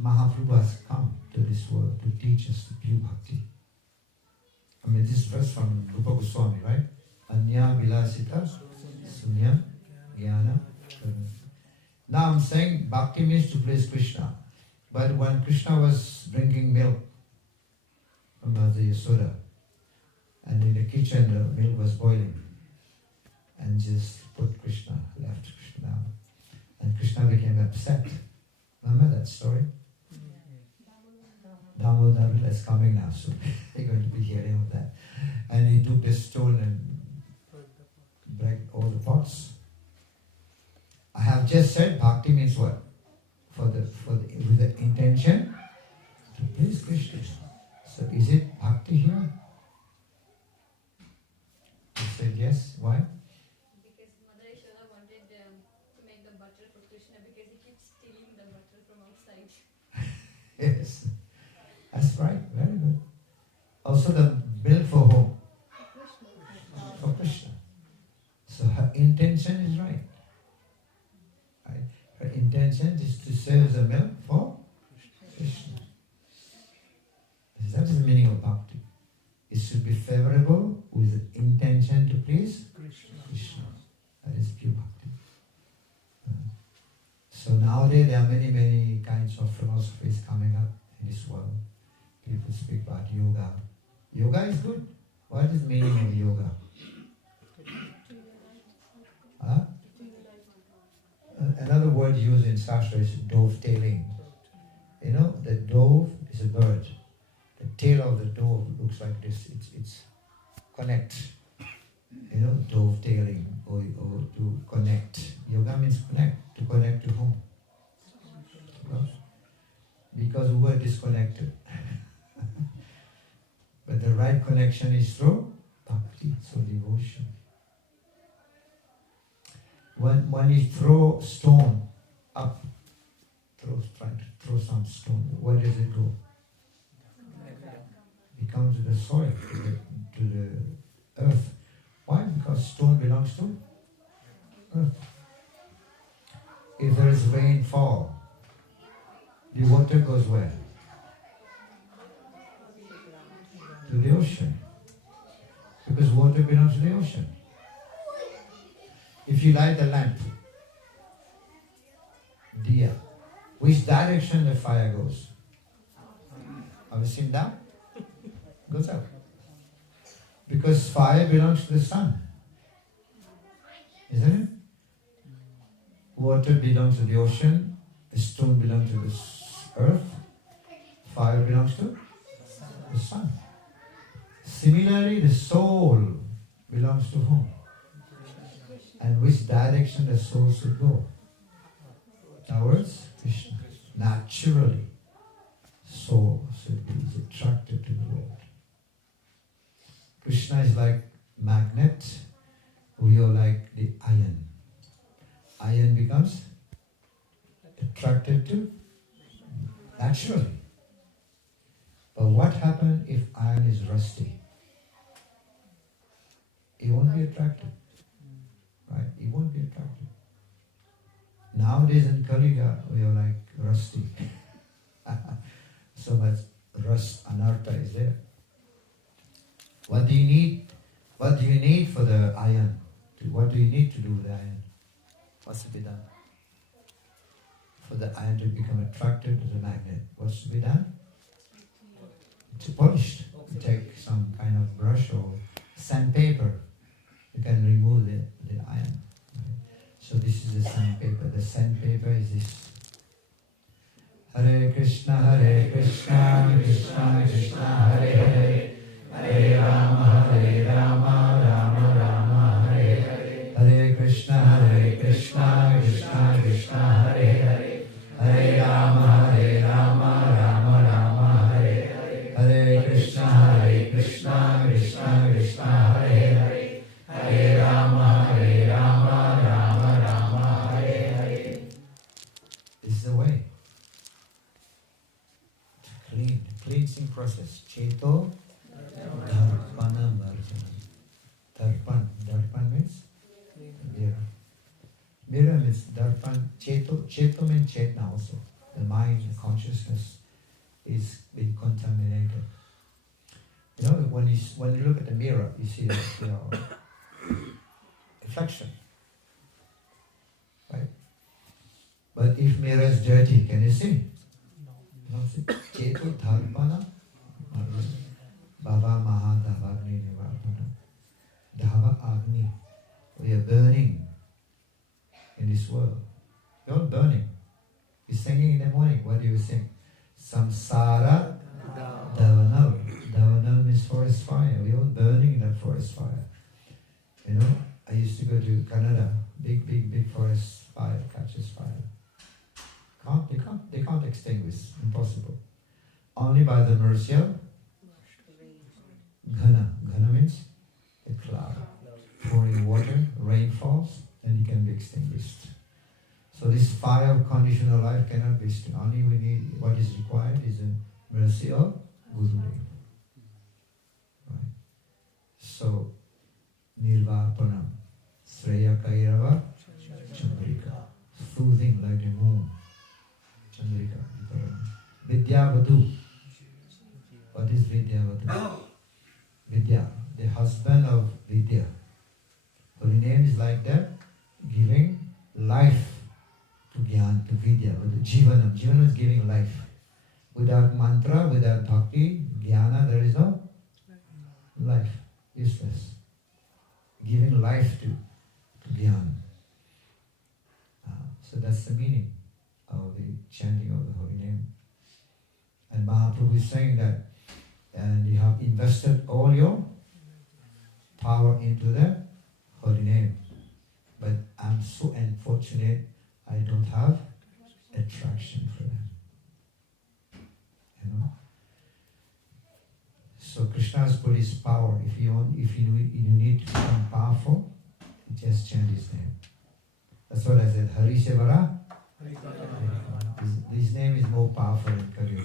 Mahaprabhu has come to this world to teach us the pure bhakti. this verse from Rupa Goswami, right? Anya vilasita sunya jnana. Now I'm saying bhakti means to please Krishna. But when Krishna was drinking milk from Mother Yasoda, and in the kitchen the milk was boiling, and just left Krishna down. And Krishna became upset. Remember that story? Damodar is coming now, so you're going to be hearing of that. And he took this stone and break all the pots. I have just said bhakti means what? With the intention to please Krishna. So is it bhakti here? You said yes. Why? Because Mother Yashoda wanted to make the butter for Krishna because he keeps stealing the butter from outside. Yes. That's right. Very good. Also the milk for whom? For Krishna. So her intention is right. Her intention is to serve the milk for Krishna. That is the meaning of bhakti. It should be favorable with the intention to please Krishna. That is pure bhakti. So nowadays there are many kinds of philosophies coming up in this world. People speak about yoga. Yoga is good. What is the meaning of yoga? Huh? Another word used in Shastra is dove-tailing. You know, the dove is a bird. The tail of the dove looks like this. It's connect. You know, dove-tailing or to connect. Yoga means connect. To connect to whom? Because we were disconnected. But the right connection is through bhakti, so devotion. When you throw stone up, trying to throw some stone, where does it go? It comes to the soil, to the earth. Why? Because stone belongs to earth. If there is rainfall, the water goes where? To the ocean. Because water belongs to the ocean. If you light the lamp, diya, which direction the fire goes? Have you seen that? Goes up. Because fire belongs to the sun. Isn't it? Water belongs to the ocean, the stone belongs to the earth, fire belongs to the sun. Similarly, the soul belongs to whom? And which direction the soul should go? Towards Krishna. Naturally, soul should be attracted to the Lord. Krishna is like magnet, we are like the iron. Iron becomes attracted to naturally. But what happens if iron is rusty? It won't be attracted. Right? It won't be attracted. Nowadays in Kaliga, we are like rusty. So much rust, anartha is there. What do you need? What do you need for the iron? What do you need to do with the iron? What's to be done? For the iron to become attracted to the magnet, what's to be done? It's polished. You take some kind of brush or sandpaper. You can remove the iron. Right? So this is the sandpaper. The sandpaper is this. Hare Krishna, Krishna Krishna, Hare Hare, Hare Rama, Rama Rama, Hare Hare. Hare Krishna, Krishna Krishna, Hare Hare, Hare Rama, Rama Rama, Hare Hare. Hare Krishna, Krishna Krishna, Hare Hare, Hare Rama, Rama Rama, Hare Hare. This is the way. Cleansing process. Cheto Dharpana Marjana. Darpan means mirror. Mirror means Darpan. Cheto means Chetna also. The mind, the consciousness is being contaminated. You know, when you look at the mirror, you see reflection, right? But if mirror is dirty, can you see? No. Chetu dharpana, Baba Mahadavagni Nivapana, Dhava Agni. We are burning in this world. You're all burning. You're singing in the morning. What do you sing? Samsara Davanal. Davanal means forest fire. We're all burning in that forest fire. You know, I used to go to Canada. Big forest fire catches fire. They can't extinguish. Impossible. Only by the mercy of Ghana. Ghana means a cloud. Pouring water, rain falls, and it can be extinguished. So this fire of conditional life cannot be extinguished. Only we need, what is required is the mercy of Gurudev. Right? So, Nirvapanam, Sreya Kairava, Chandrika, soothing like the moon. Chandrika, Vidyavadu. What is Vidyavadu? Vidya, the husband of Vidya. Holy name is like that, giving life to Gyan, to Vidya, with Jivanam. Jivanam is giving life. Without mantra, without bhakti, Jnana, there is no life. Useless. Giving life to Gyan. So that's the meaning of the chanting of the holy name. And Mahaprabhu is saying that, and you have invested all your power into the holy name. But I'm so unfortunate I don't have attraction for them. You know? So Krishna has put his power. If you need to become powerful, just chant his name. That's what I said. Hari Sevara. His name is more powerful than Kali.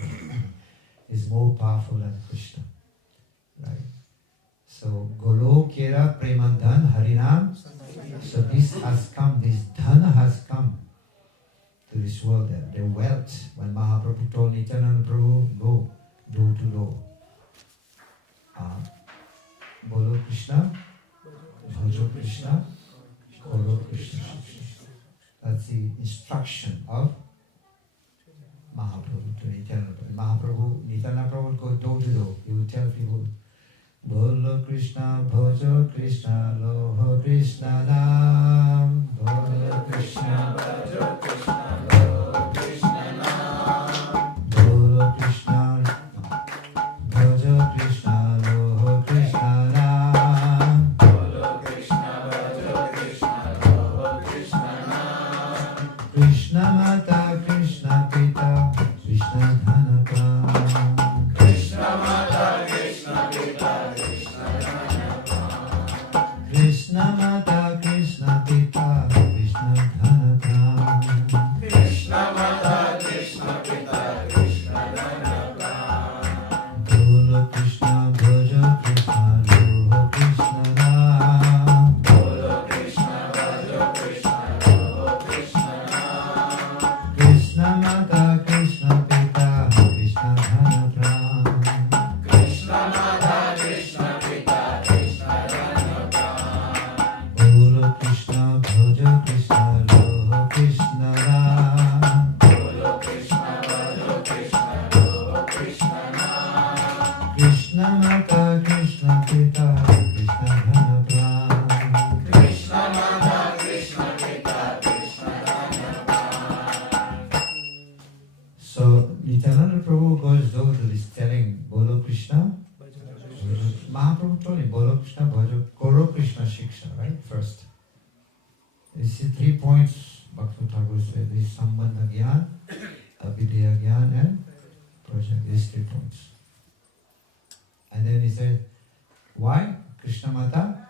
It's more powerful than Krishna. Right? So Golokera Premandan Harinam. So this has come, this dhana has come to this world, the wealth. When Mahaprabhu told Nityananda Prabhu, go, door to door. Bolo Krishna, Bhajo Krishna, Koro Krishna. That's the instruction of Mahaprabhu to Nityananda Prabhu. Nityananda Prabhu would go door to door. He would tell people, Bolo Krishna, Bhajo Krishna, Loho Krishna Nam. Bolo Krishna, Bhajo Krishna, Loho Krishna Nam. Bolo Krishna, Bhajo Krishna, Loho Krishna Nam. Bolo Krishna, Bhajo Krishna, Loho Krishna Nam. Krishna Mata, Krishna Pita, Krishna Dhanapam. Krishna Mata, Krishna Pita, Krishna Mata, Krishna Pita, Krishna Dhanapam. Krishna Mata, Krishna Pita, Krishna Dhanapam. Bolo Krishna, Bhajo Krishna, Loho Krishna Nam. Bolo Krishna, Bhajo Krishna, Loho Krishna Nam. Krishna Mata, Krishna Pita, Krishna Dhanapam. Krishna Mata, Krishna Pita, Krishna Dhanapam. Bolo Krishna, Bhajo Krishna, Loho Krishna Nam. Bolo Krishna, Bhajo Krishna, Loho Krishna Nam. Krishna Mata, Krishna Pita, Krishna Dhanapam. Krishna Mata, Krishna Pita, Krishna Dhanapam. So Nityananda Prabhu goes door to this telling Bolo Krishna. Mahaprabhu told him Bolo Krishna, Bhajo Koro Krishna Shiksha, right? First. You see 3 points Bhakti Thakur said. This is Sambandha Gyan, Abhidya Gyan and Project. These 3 points. And then he said, why? Krishna Mata,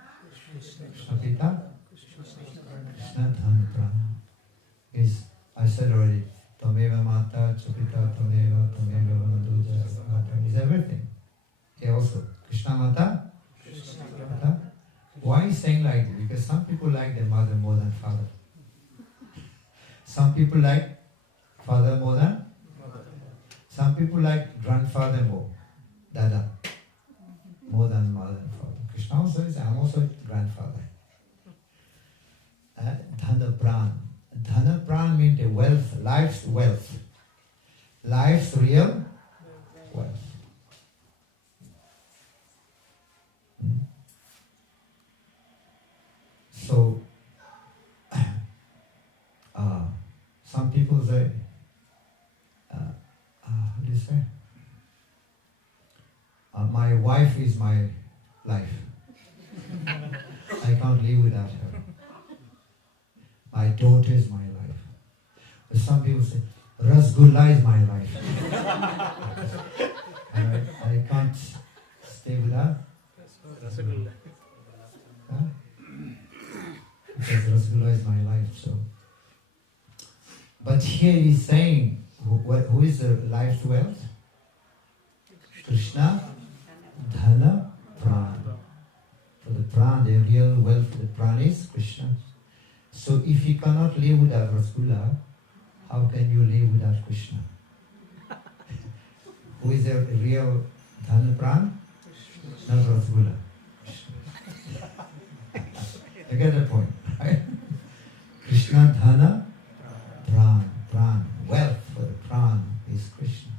Krishna Pita, Krishna Dhan Prana. I said already, Tameva Mata, Chapita, Tameva, Tameva Vanadu, is everything. Here also, Krishna Mata, Mata. Why is saying like this? Because some people like their mother more than father. Some people like father more than mother. Some people like grandfather more, dada. Translation, I'm also a grandfather. Dhana Pran. Dhana Pran means the wealth, life's wealth. Life's real wealth. So, some people say, how do you say? My wife is my life. I can't live without her. My daughter is my life. But some people say, Rasgulla is my life. I can't stay without Rasgulla. Huh? Because Rasgulla is my life. So, but here he's saying, who is the life's wealth? Krishna, Dhana, Pran. For the Pran, the real wealth of the Pran is Krishna. So if you cannot live without Rasgulla, how can you live without Krishna? Who is the real Dhana Pran? Not Rasgulla. You get the point, right? Krishna, Dhana, Pran, Pran. Wealth for the Pran is Krishna.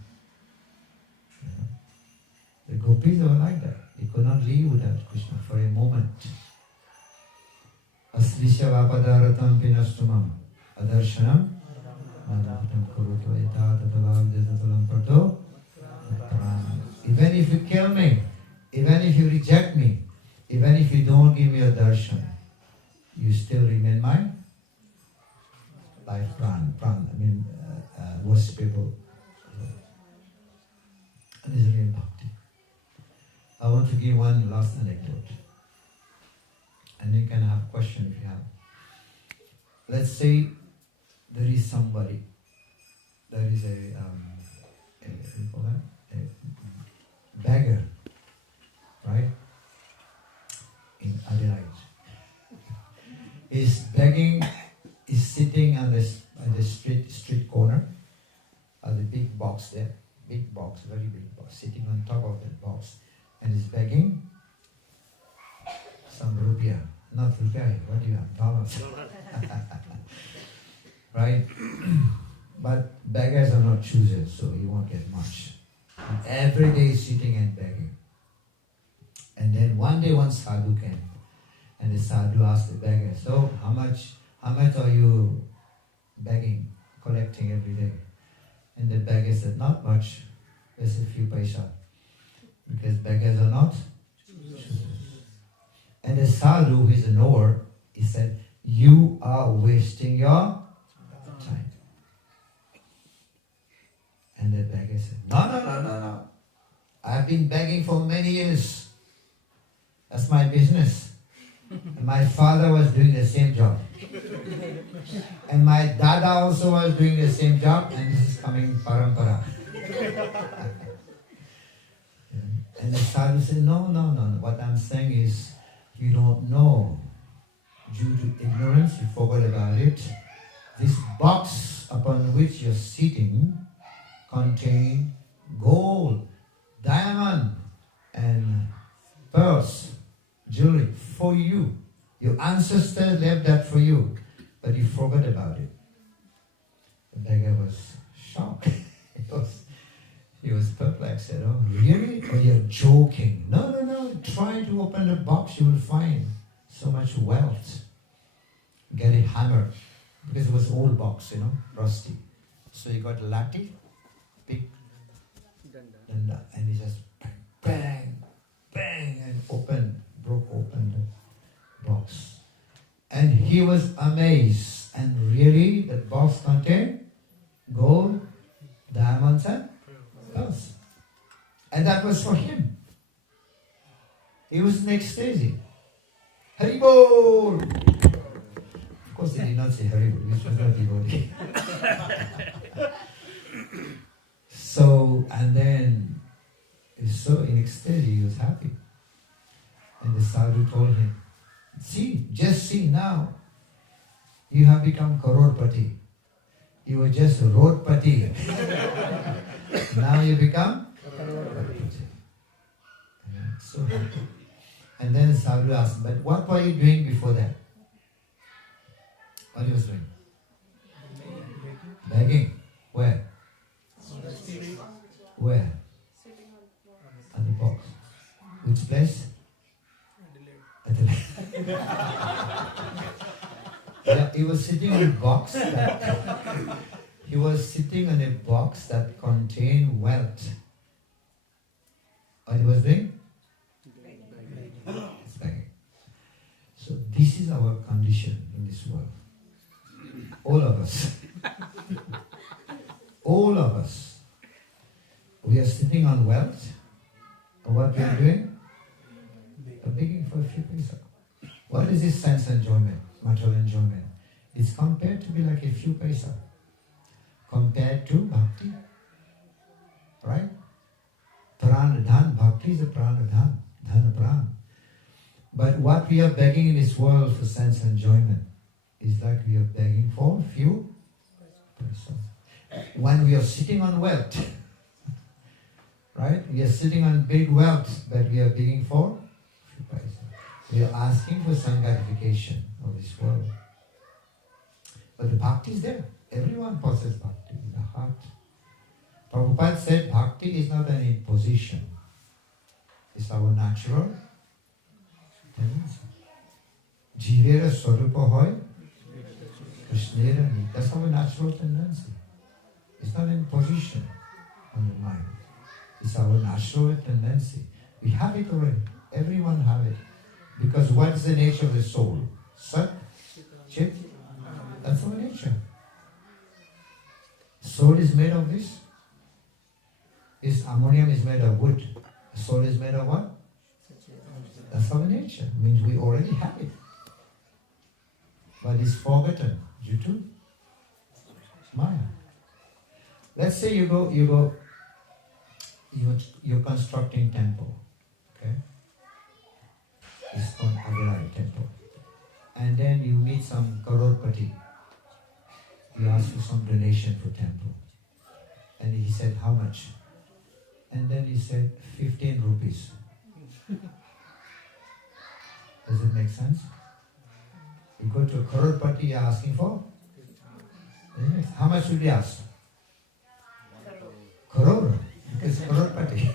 The gopis were like that. They could not live without Krishna for a moment. Aslisha vapadaratam pinastumam adarshanam nadatam kuruto etadadavavdetatalam prato. Even if you kill me, even if you reject me, even if you don't give me a darshan, you still remain my life pran, worshipable. This is real bhakti. I want to give one last anecdote. And you can have a question if you have. Let's say there is somebody, there is a beggar, right? In Adelaide. He's begging, he's sitting on the street corner, the big box there, big box, very big box, sitting on top of that box, and he's begging some rupiah, not rupiah, what do you have, dollars, right? But beggars are not choosers, so you won't get much. And every day he's sitting and begging. And then one day one sadhu came, and the sadhu asked the beggar, so how much are you begging, collecting every day? And the beggar said, not much, just a few paisa. Because beggars are not choosers. And the sadhu, who is a knower, he said, you are wasting your time. And the beggar said, no. I've been begging for many years. That's my business. And my father was doing the same job. And my dada also was doing the same job, and this is coming parampara. And the sadhu said, no. What I'm saying is, you don't know. Due to ignorance, you forgot about it. This box upon which you're sitting contains gold, diamond, and pearls, jewelry for you. Your ancestors left that for you, but you forgot about it. The beggar was shocked. He was perplexed. Said, oh, really? Oh, you're joking. No. Try to open the box, you will find so much wealth. Get a hammer, because it was an old box, rusty. So he got a lathi, big danda, and he just bang, and broke open the box. And he was amazed. And really, the box contained gold, diamonds, and pearls. And that was for him. He was in ecstasy. Haribol! Of course, he did not say Haribol, which was not devotee. So, and then he's so in ecstasy, he was happy. And the sadhu told him, just see now, you have become crorepati. You were just roadpati. Now you become crorepati. So happy. And then the sadhu asked, but what were you doing before that? What he was doing? Begging. Where? Where? At the box. Which place? Adelaide. Yeah, he was sitting in a box that contained wealth. What he was doing? It's begging. So this is our condition in this world. All of us. All of us. We are sitting on wealth. And what we are doing? We are begging for a few paisa. What is this sense enjoyment, material enjoyment? It's compared to be like a few paisa. Compared to bhakti. Right? Pranadhan. Bhakti is a pranadhan. Dhana pran. But what we are begging in this world for sense enjoyment is like we are begging for few paisa. When we are sitting on wealth, right? We are sitting on big wealth, but we are begging for few paisa. We are asking for some gratification of this world. But the bhakti is there. Everyone possesses bhakti in the heart. Prabhupada said bhakti is not an imposition. It's our natural tendency. Jivera swarupa hoy, Krishnera ni. That's our natural tendency. It's not an imposition on the mind. It's our natural tendency. We have it already. Everyone have it. Because what is the nature of the soul? Sat, Chit. That's our nature. Soul is made of this. This ammonium is made of wood. The soul is made of what? That's our nature. It means we already have it. But it's forgotten due to Maya. Let's say you're constructing temple. Okay? It's called ISKCON temple. And then you meet some crorepati. You ask for some donation for temple. And he said, how much? And then he said, 15 rupees. Does it make sense? You go to a crorepati, you're asking for? Yes. How much should you ask? Crore. Because crorepati.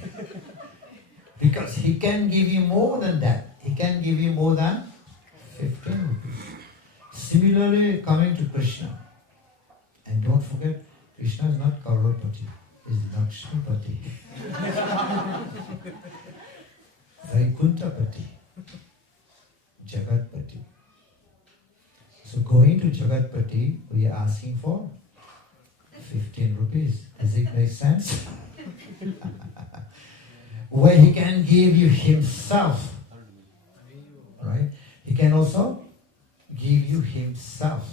Because he can give you more than that. He can give you more than 15 rupees. Similarly, coming to Krishna. And don't forget, Krishna is not Kaurapati, he is Lakshmipati. Vaikuntapati. Jagatpati. So going to Jagatpati, we are asking for 15 rupees. Does it make sense? Where he can give you himself. Right? He can also give you himself.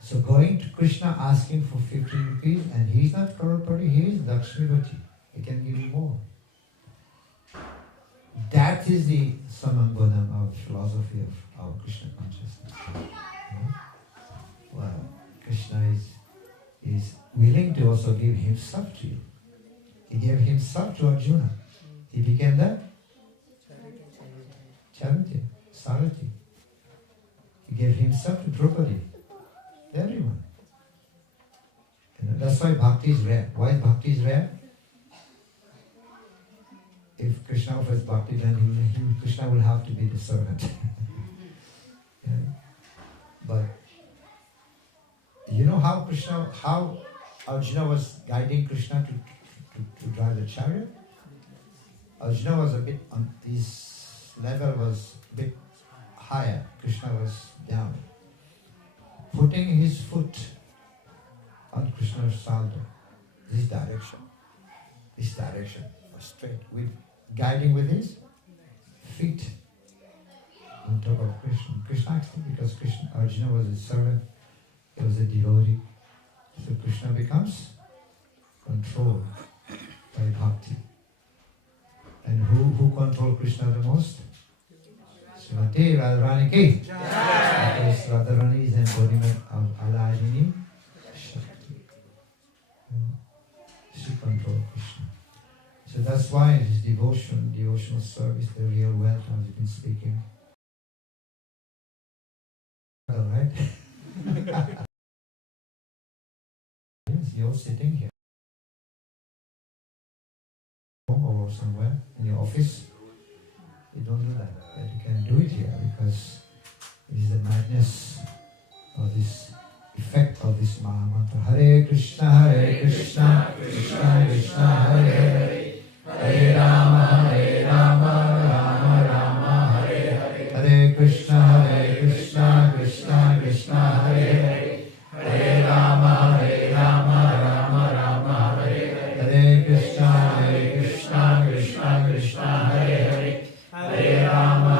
So going to Krishna asking for 15 rupees, and he is not Kaurapati, he is Lakshmipati. He can give you more. That is the Samangvanam of philosophy of our Krishna consciousness. Well, Krishna is willing to also give himself to you. He gave himself to Arjuna. He became the Charity, Sarati. He gave himself to Draupadi. Everyone. That's why bhakti is rare. Why bhakti is rare? If Krishna offers bhakti, then Krishna will have to be the servant. Yeah. But you know how Arjuna was guiding Krishna to drive the chariot? Arjuna was a bit on his level was a bit higher. Krishna was down. Putting his foot on Krishna's shoulder, this direction was straight, with guiding with his feet on top of Krishna. Krishna accepted because Arjuna was a servant, he was a devotee. So Krishna becomes controlled by bhakti. And who controls Krishna the most? Srimati Radharani ki. Because Radharani is an embodiment of Aladini Shakti. She controls Krishna. So So that's why it is devotional service, the real wealth, as you've been speaking. Right? Yes, you're sitting here. Home or somewhere, in your office. You don't do that. But you can do it here because it is the madness of this effect of this Mahamantra. Hare Krishna, Krishna Krishna, Hare Hare, Hare Rama, Rama Rama, Hare Hare. Hare Krishna, Krishna Krishna, Hare Hare, Hare Rama, Rama Rama, Hare Hare. Hare Krishna, Krishna, Hare Hare, Hare Rama,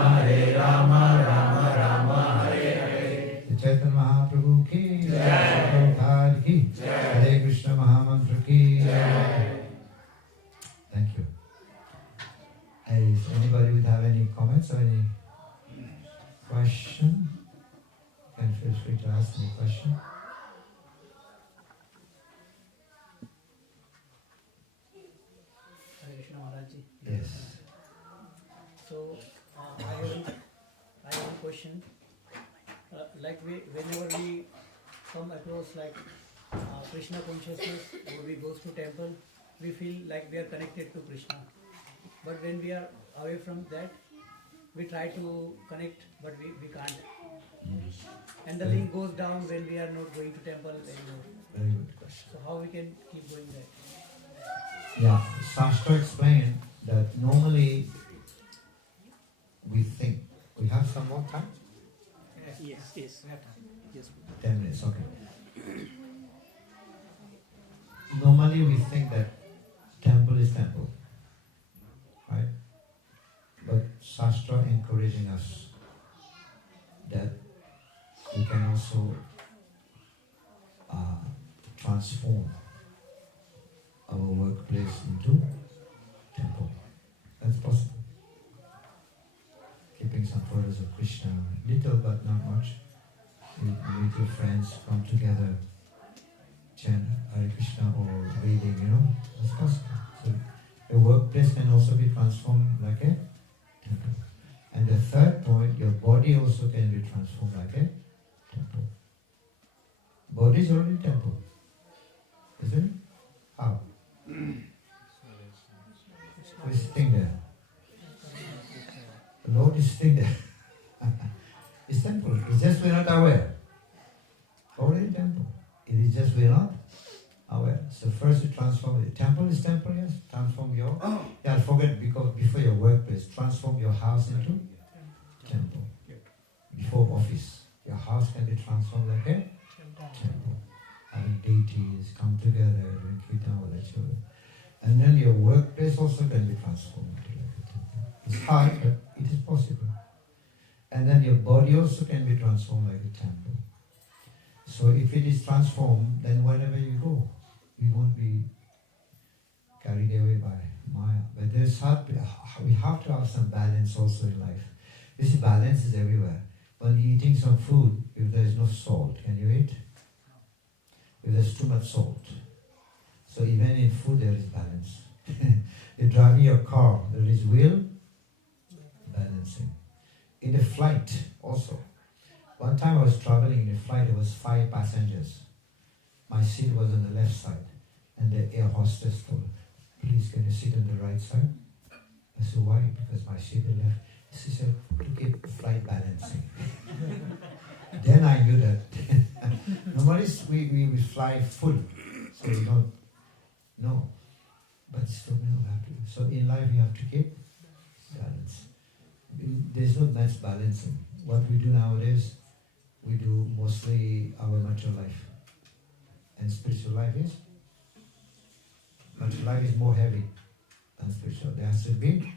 Rama Rama, Hare Hare. Sri Chaitanya Mahaprabhu ki Jai, Prabhupada ki Jai, Hare Krishna Mahamantra ki Jai. Thank you. Is anybody would have any comments or any question? And feel free to ask me a question. Hare Krishna Maharaj Ji. Yes. So I have a question. Like whenever we come across like Krishna consciousness, or we go to temple, we feel like we are connected to Krishna. But when we are away from that, we try to connect, but we can't. And the link goes down when we are not going to temple anymore. Very good question. So how we can keep going there? Yeah, Shastra explained that normally we think. We have some more time? Yes. Yes. 10 minutes, okay. Normally we think that temple is temple, right? But Shastra encouraging us that we can also transform our workplace into temple. That's possible. Keeping some photos of Krishna, little but not much. You meet your friends, come together, chant Hare Krishna or reading, that's possible. So your workplace can also be transformed like a temple. And the third point, your body also can be transformed like a temple. Body is already temple, isn't it? How? So it's sitting there. The Lord is sitting there. It's temple. It's just we're not aware. Already temple. It is just we're not aware. So first you transform it. Temple is temple, yes. Transform your. Yeah, forget because before your workplace, transform your house into temple. Before office, your house can be transformed like a temple. Having deities come together, doing Kirtan or lecture. And then your workplace also can be transformed into like a temple. It's hard, but it is possible. And then your body also can be transformed like a temple. So if it is transformed, then wherever you go, you won't be carried away by Maya. But we have to have some balance also in life. This balance is everywhere. When you're eating some food, if there is no salt, can you eat? If there's too much salt. So even in food there is balance. You're driving your car, there is wheel, balancing. In a flight also. One time I was traveling in a flight, there was 5 passengers. My seat was on the left side. And the air hostess told, please can you sit on the right side? I said, why? Because my seat is left. She said, to keep flight balancing. Then I knew that. Normally we fly full. So we don't know. But still we don't have to. So in life we have to keep balance. There's no much balancing. What we do nowadays, we do mostly our material life. And spiritual life is? Material life is more heavy than spiritual. There has to be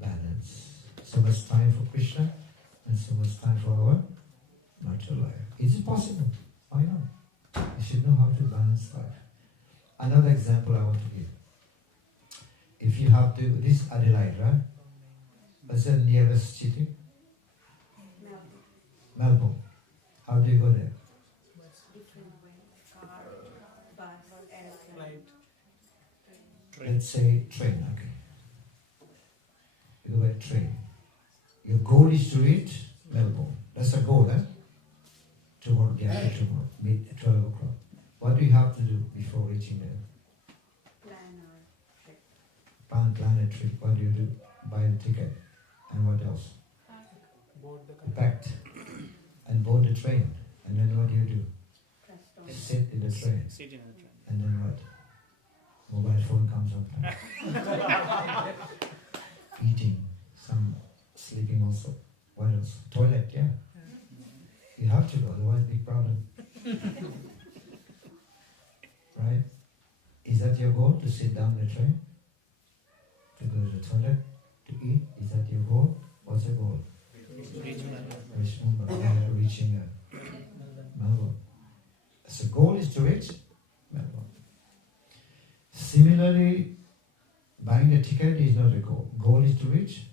balance. So much time for Krishna and so much time for our material life. Is it possible? Why not? You should know how to balance life. Another example I want to give. If you have to, this is Adelaide, right? What's the nearest city? Melbourne. How do you go there? Different way. Car, bus, airplane. Let's say train, okay. You go by train. Your goal is to reach Melbourne. That's a goal, eh? Tomorrow, meet at 12 o'clock. What do you have to do before reaching there? Plan a trip. What do you do? Buy the ticket. And what else? Packed. And board the train. And then what do you do? Sit in the train. And then what? Mobile phone comes on. Eating. Some sleeping also. What else? Toilet, yeah. You have to go, otherwise big problem. Right? Is that your goal, to sit down in the train? To go to the toilet? To eat? Is that your goal? What's your goal? Reaching Melbourne. So goal is to reach Melbourne. Similarly, buying the ticket is not a goal. Goal is to reach.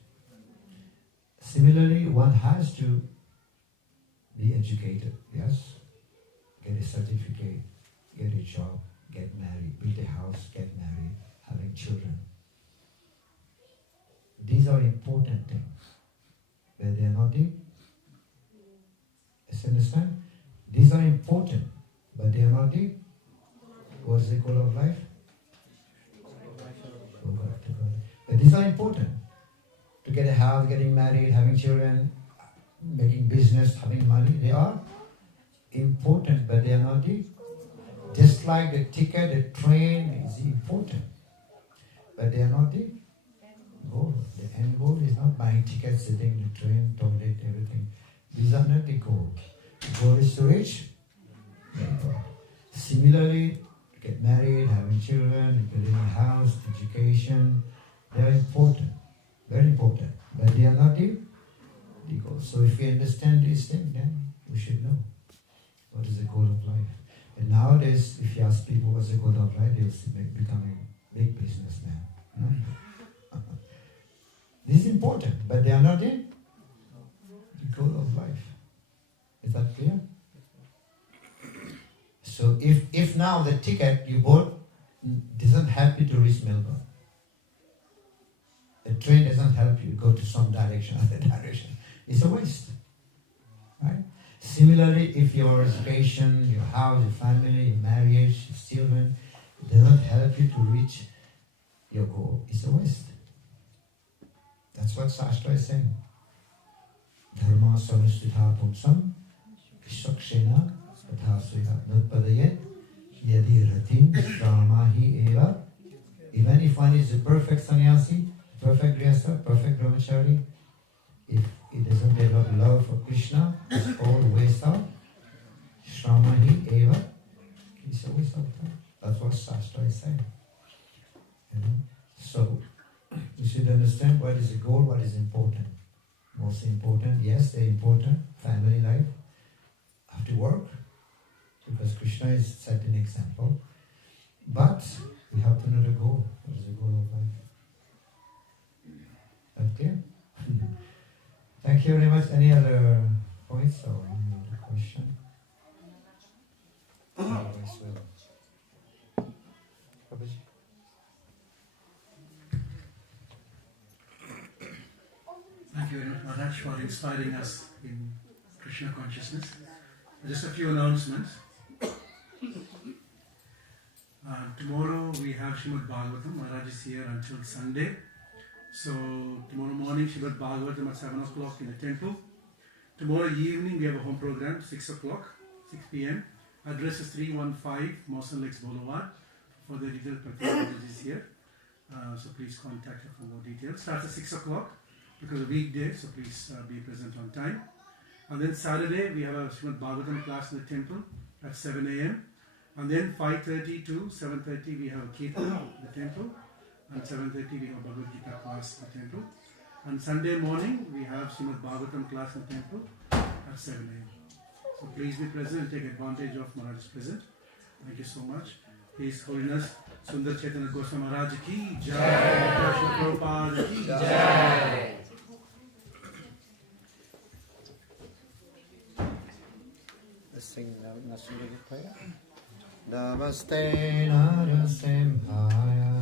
Similarly, one has to be educated, yes? Get a certificate, get a job, get married, build a house, get married, having children. These are important things. Where they are not deep. You understand? These are important, but they are not deep. What is the goal of life? Go back to God. But these are important. To get a house, getting married, having children, making business, having money, they are important, but they are not deep. Just like the ticket, the train is important, but they are not the goal. The end goal is not buying tickets, sitting in the train, toilet, everything. These are not the goal. The goal is to reach. Similarly, get married, having children, building a house, education, they are important, very important, but they are not the goal. So if we understand these things, then we should know what is the goal of life. And nowadays, if you ask people what's the goal of life, they will become a big businessman. This is important, but they are not the goal of life. Is that clear? So if now the ticket you bought doesn't help you to reach Melbourne, the train doesn't help you go to some direction, other direction, it's a waste. Right? Similarly, if your education, your house, your family, your marriage, your children doesn't help you to reach your goal, it's a waste. That's what Shastra is saying. Dharma samustitha pumsam shakshena pathasuya nutpadayet yadi ratim shramahi eva. Even if one is a perfect sanyasi, perfect grihastha, perfect brahmachari, if it doesn't develop love for Krishna, it's all waste of shramahi eva. It's a waste of time. That's what Shastra is saying. You know? So you should understand what is the goal, what is important. Most important, yes, they're important. Family life, have to work, because Krishna is set an example. But we have to know the goal. What is the goal of life? Okay? Thank you very much. Any other points or any other question? Otherwise, well. Prabhuji? Thank you very much, Maharaj, for inspiring us in Krishna Consciousness. Just a few announcements. Tomorrow we have Srimad-Bhagavatam. Maharaj is here until Sunday. So tomorrow morning Srimad-Bhagavatam at 7 o'clock in the temple. Tomorrow evening we have a home program, 6 o'clock, 6 p.m. Address is 315 Mawson Lakes Boulevard. For the details, Maharaj is here. So please contact her for more details. Starts at 6 o'clock. Because of weekday, so please be present on time. And then Saturday, we have a Srimad-Bhagavatam class in the temple at 7 a.m. And then 5:30 to 7:30, we have a Kirtan in the temple. And 7:30, we have a Bhagavad-Gita class in the temple. And Sunday morning, we have Srimad-Bhagavatam class in the temple at 7 a.m. So please be present and take advantage of Maharaj's present. Thank you so much. His Holiness SUNDARA CAITANYA GOSWAMI Maharaj Ki Jai. Krishna Prabhupada Ki Jai. Sing Namaste Narasimhaya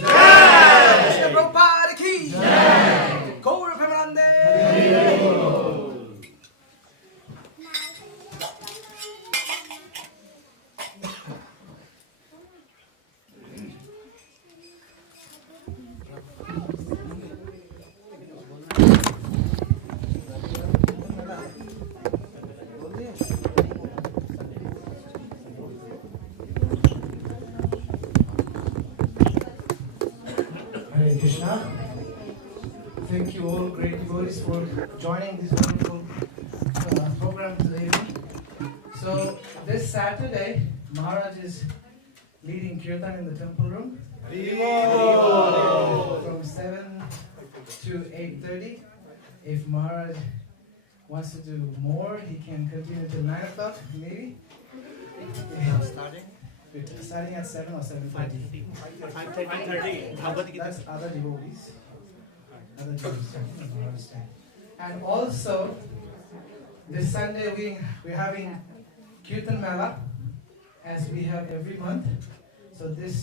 Jai! Krishna Prabhupada ki Jai! Gaur Premanande! Hare Krishna. Thank you all great devotees for joining this wonderful program today. So this Saturday, Maharaj is leading Kirtan in the temple room from 7 to 8:30. If Maharaj wants to do more, he can continue till 9 o'clock maybe. Starting at 7 or 7:30. 5:30. Bhagavad-Gita. That's other devotees. And also, this Sunday we're having Kirtan Mela, as we have every month. So this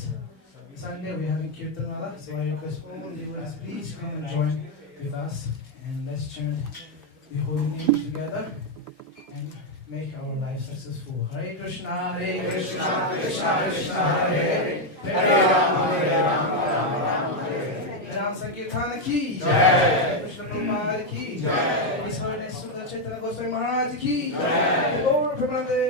Sunday we're having Kirtan Mela. So I request all devotees, please come and join with us, and let's chant the holy name together and make our life successful. Hare Krishna, Krishna Krishna, Hare Hare Rama, Rama Rama, Hare Ram Sankirtan ki Jai, Krishna Prabhupada ki Jai, His Holiness Sri Chaitanya Goswami Maharaj ki Jai, Gaur Premanande.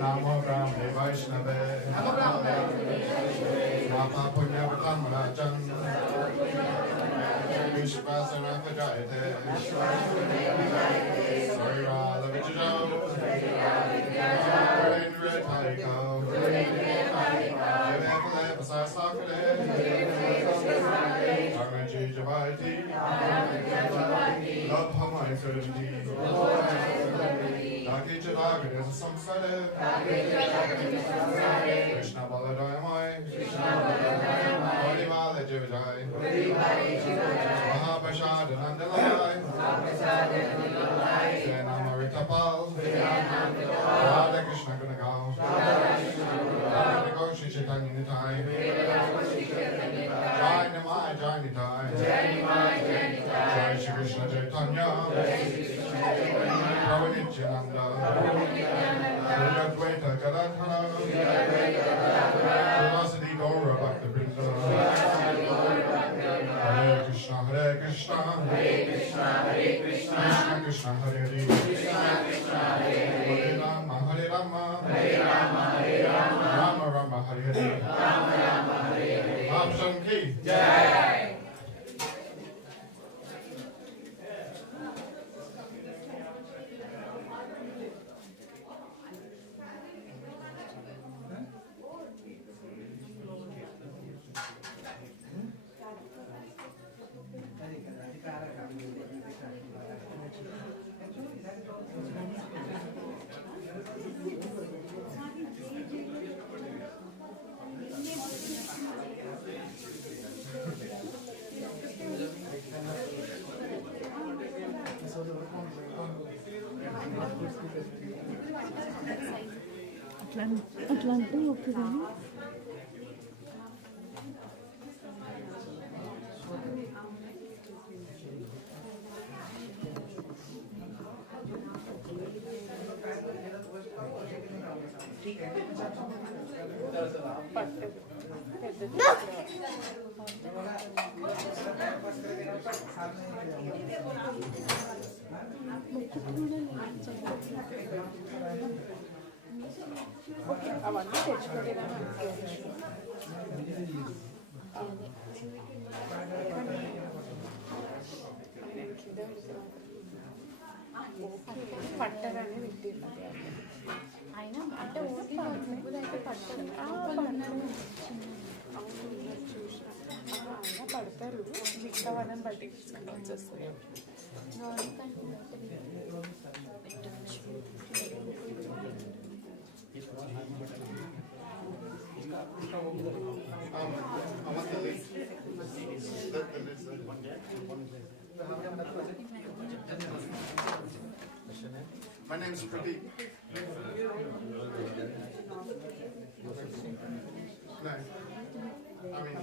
Namo Gaudiya Vaishnava, Namo Punya Brahmachan, Vishvasana Vajayate, Sarira Vicharo, Surendra Taiko, Jivapale Pasasakale, Dharmaji Javati, Love Hamai Certainty. Naki Chadagan is a samsare, Krishna Baladayamai, Bodhivale Jivajai, Mahaprasad Nandalai, Sena Maritapal, Radha Krishna Gunagao, Radha Sri Chaitanya Nitai, Jai Namai Jai Nitai, Jai Shri Krishna Chaitanya, Nityananda, Advaita Gadadhara, Velocity Gaura Bhakta Vrinda, Hare Krishna, Hare Krishna, Krishna Krishna, Hare Hare, Hare Rama, Rama Rama, Hare Hare, Ashram ki Jai. అట్లాంటి okay కానీ అవన్నీ తెచ్చుకోవడానికి పట్టరని వింటున్నది అయినా అంటే okay అయితే పట్టరు అవును చూసిన అయినా పడతారు మిగతా వాళ్ళని బట్టి తీసుకుని వచ్చేస్తాయి I want the list. The list. My name is Pradeep. No. I mean,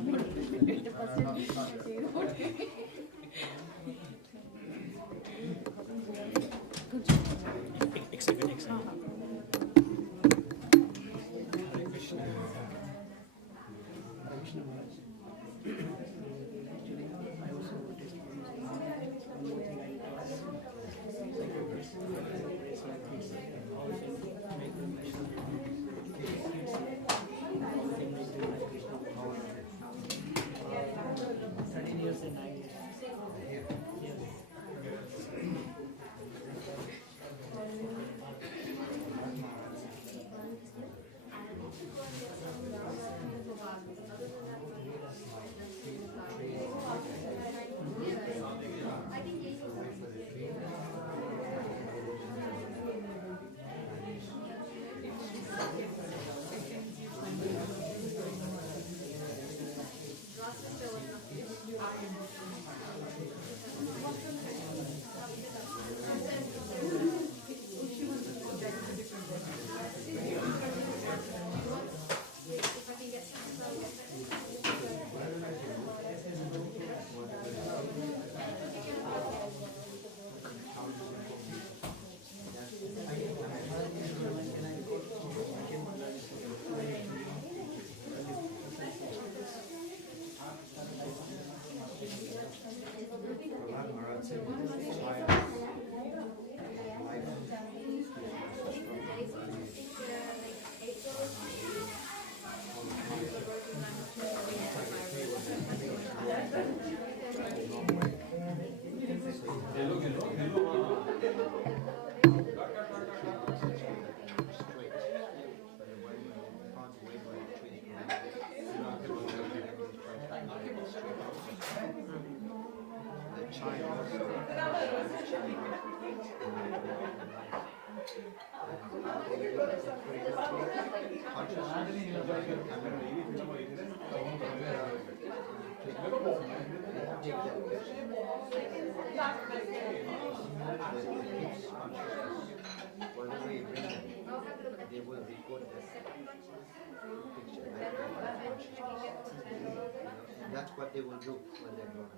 that's what they will do when they're grown up.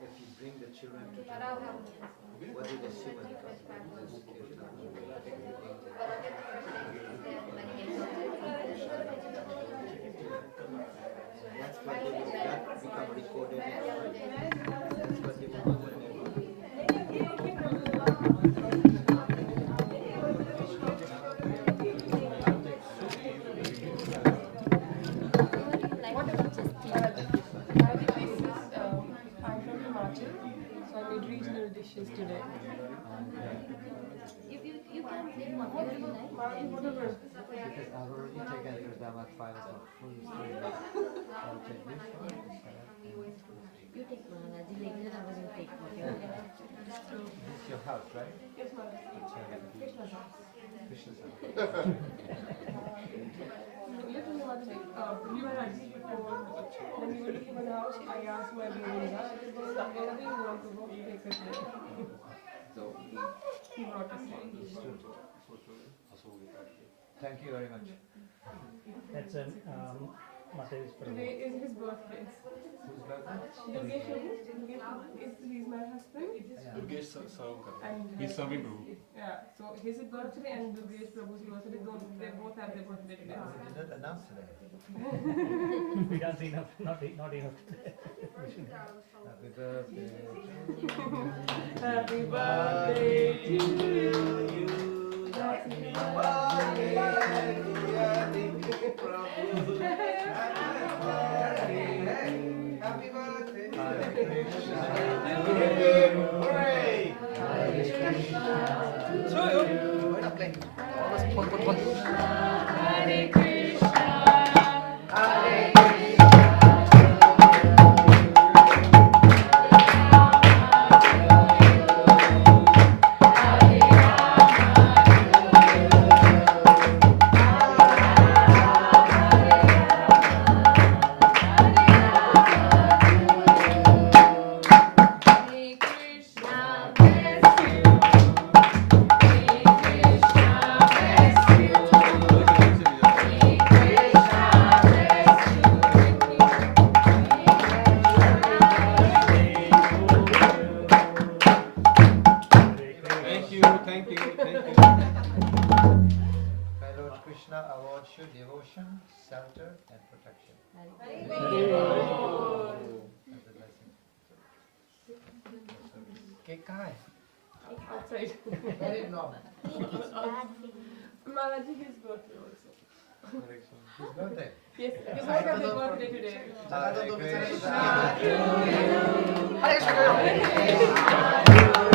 If you bring the children to China, what do they see when they come to this Kirtan? That's what they will that become recorded in the mind. That's what they will do when they're grown up. Dishes today. You can take whatever you like. Whatever. Because I've already taken Kirtan 5 o'clock. I'll take this one. You take Maharaj Ji, later I will take whatever. This is your house, right? Yes, ma'am. Krishna's house. Krishna's house. Little one thing, we were actually before, when we were looking for the house, I asked where we were at. Wherever you want to go, take us there. So he brought us there. Thank you very much. That's Mata's Today is his birthday. Whose birthday? Yogesh he's my husband. Yogesh Sarvkar. And He's serving Prabhu. yeah, so his birthday and Yogesh Prabhu's birthday, they both have their birthday today. You did not announce today. We don't see enough, not enough. Happy birthday. Happy birthday to you. Happy birthday to Prabhu. Happy birthday. Hare Krishna. Hooray. Hare Krishna. So you. Why not play? Hare Krishna. Hare Hare Krishna awards you devotion, shelter, and protection. As a blessing. Cake kahan hai? Outside. Very long. Maharaj Ji, his birthday also. His birthday? Yes, his birthday today. Hare Krishna. Hare Krishna.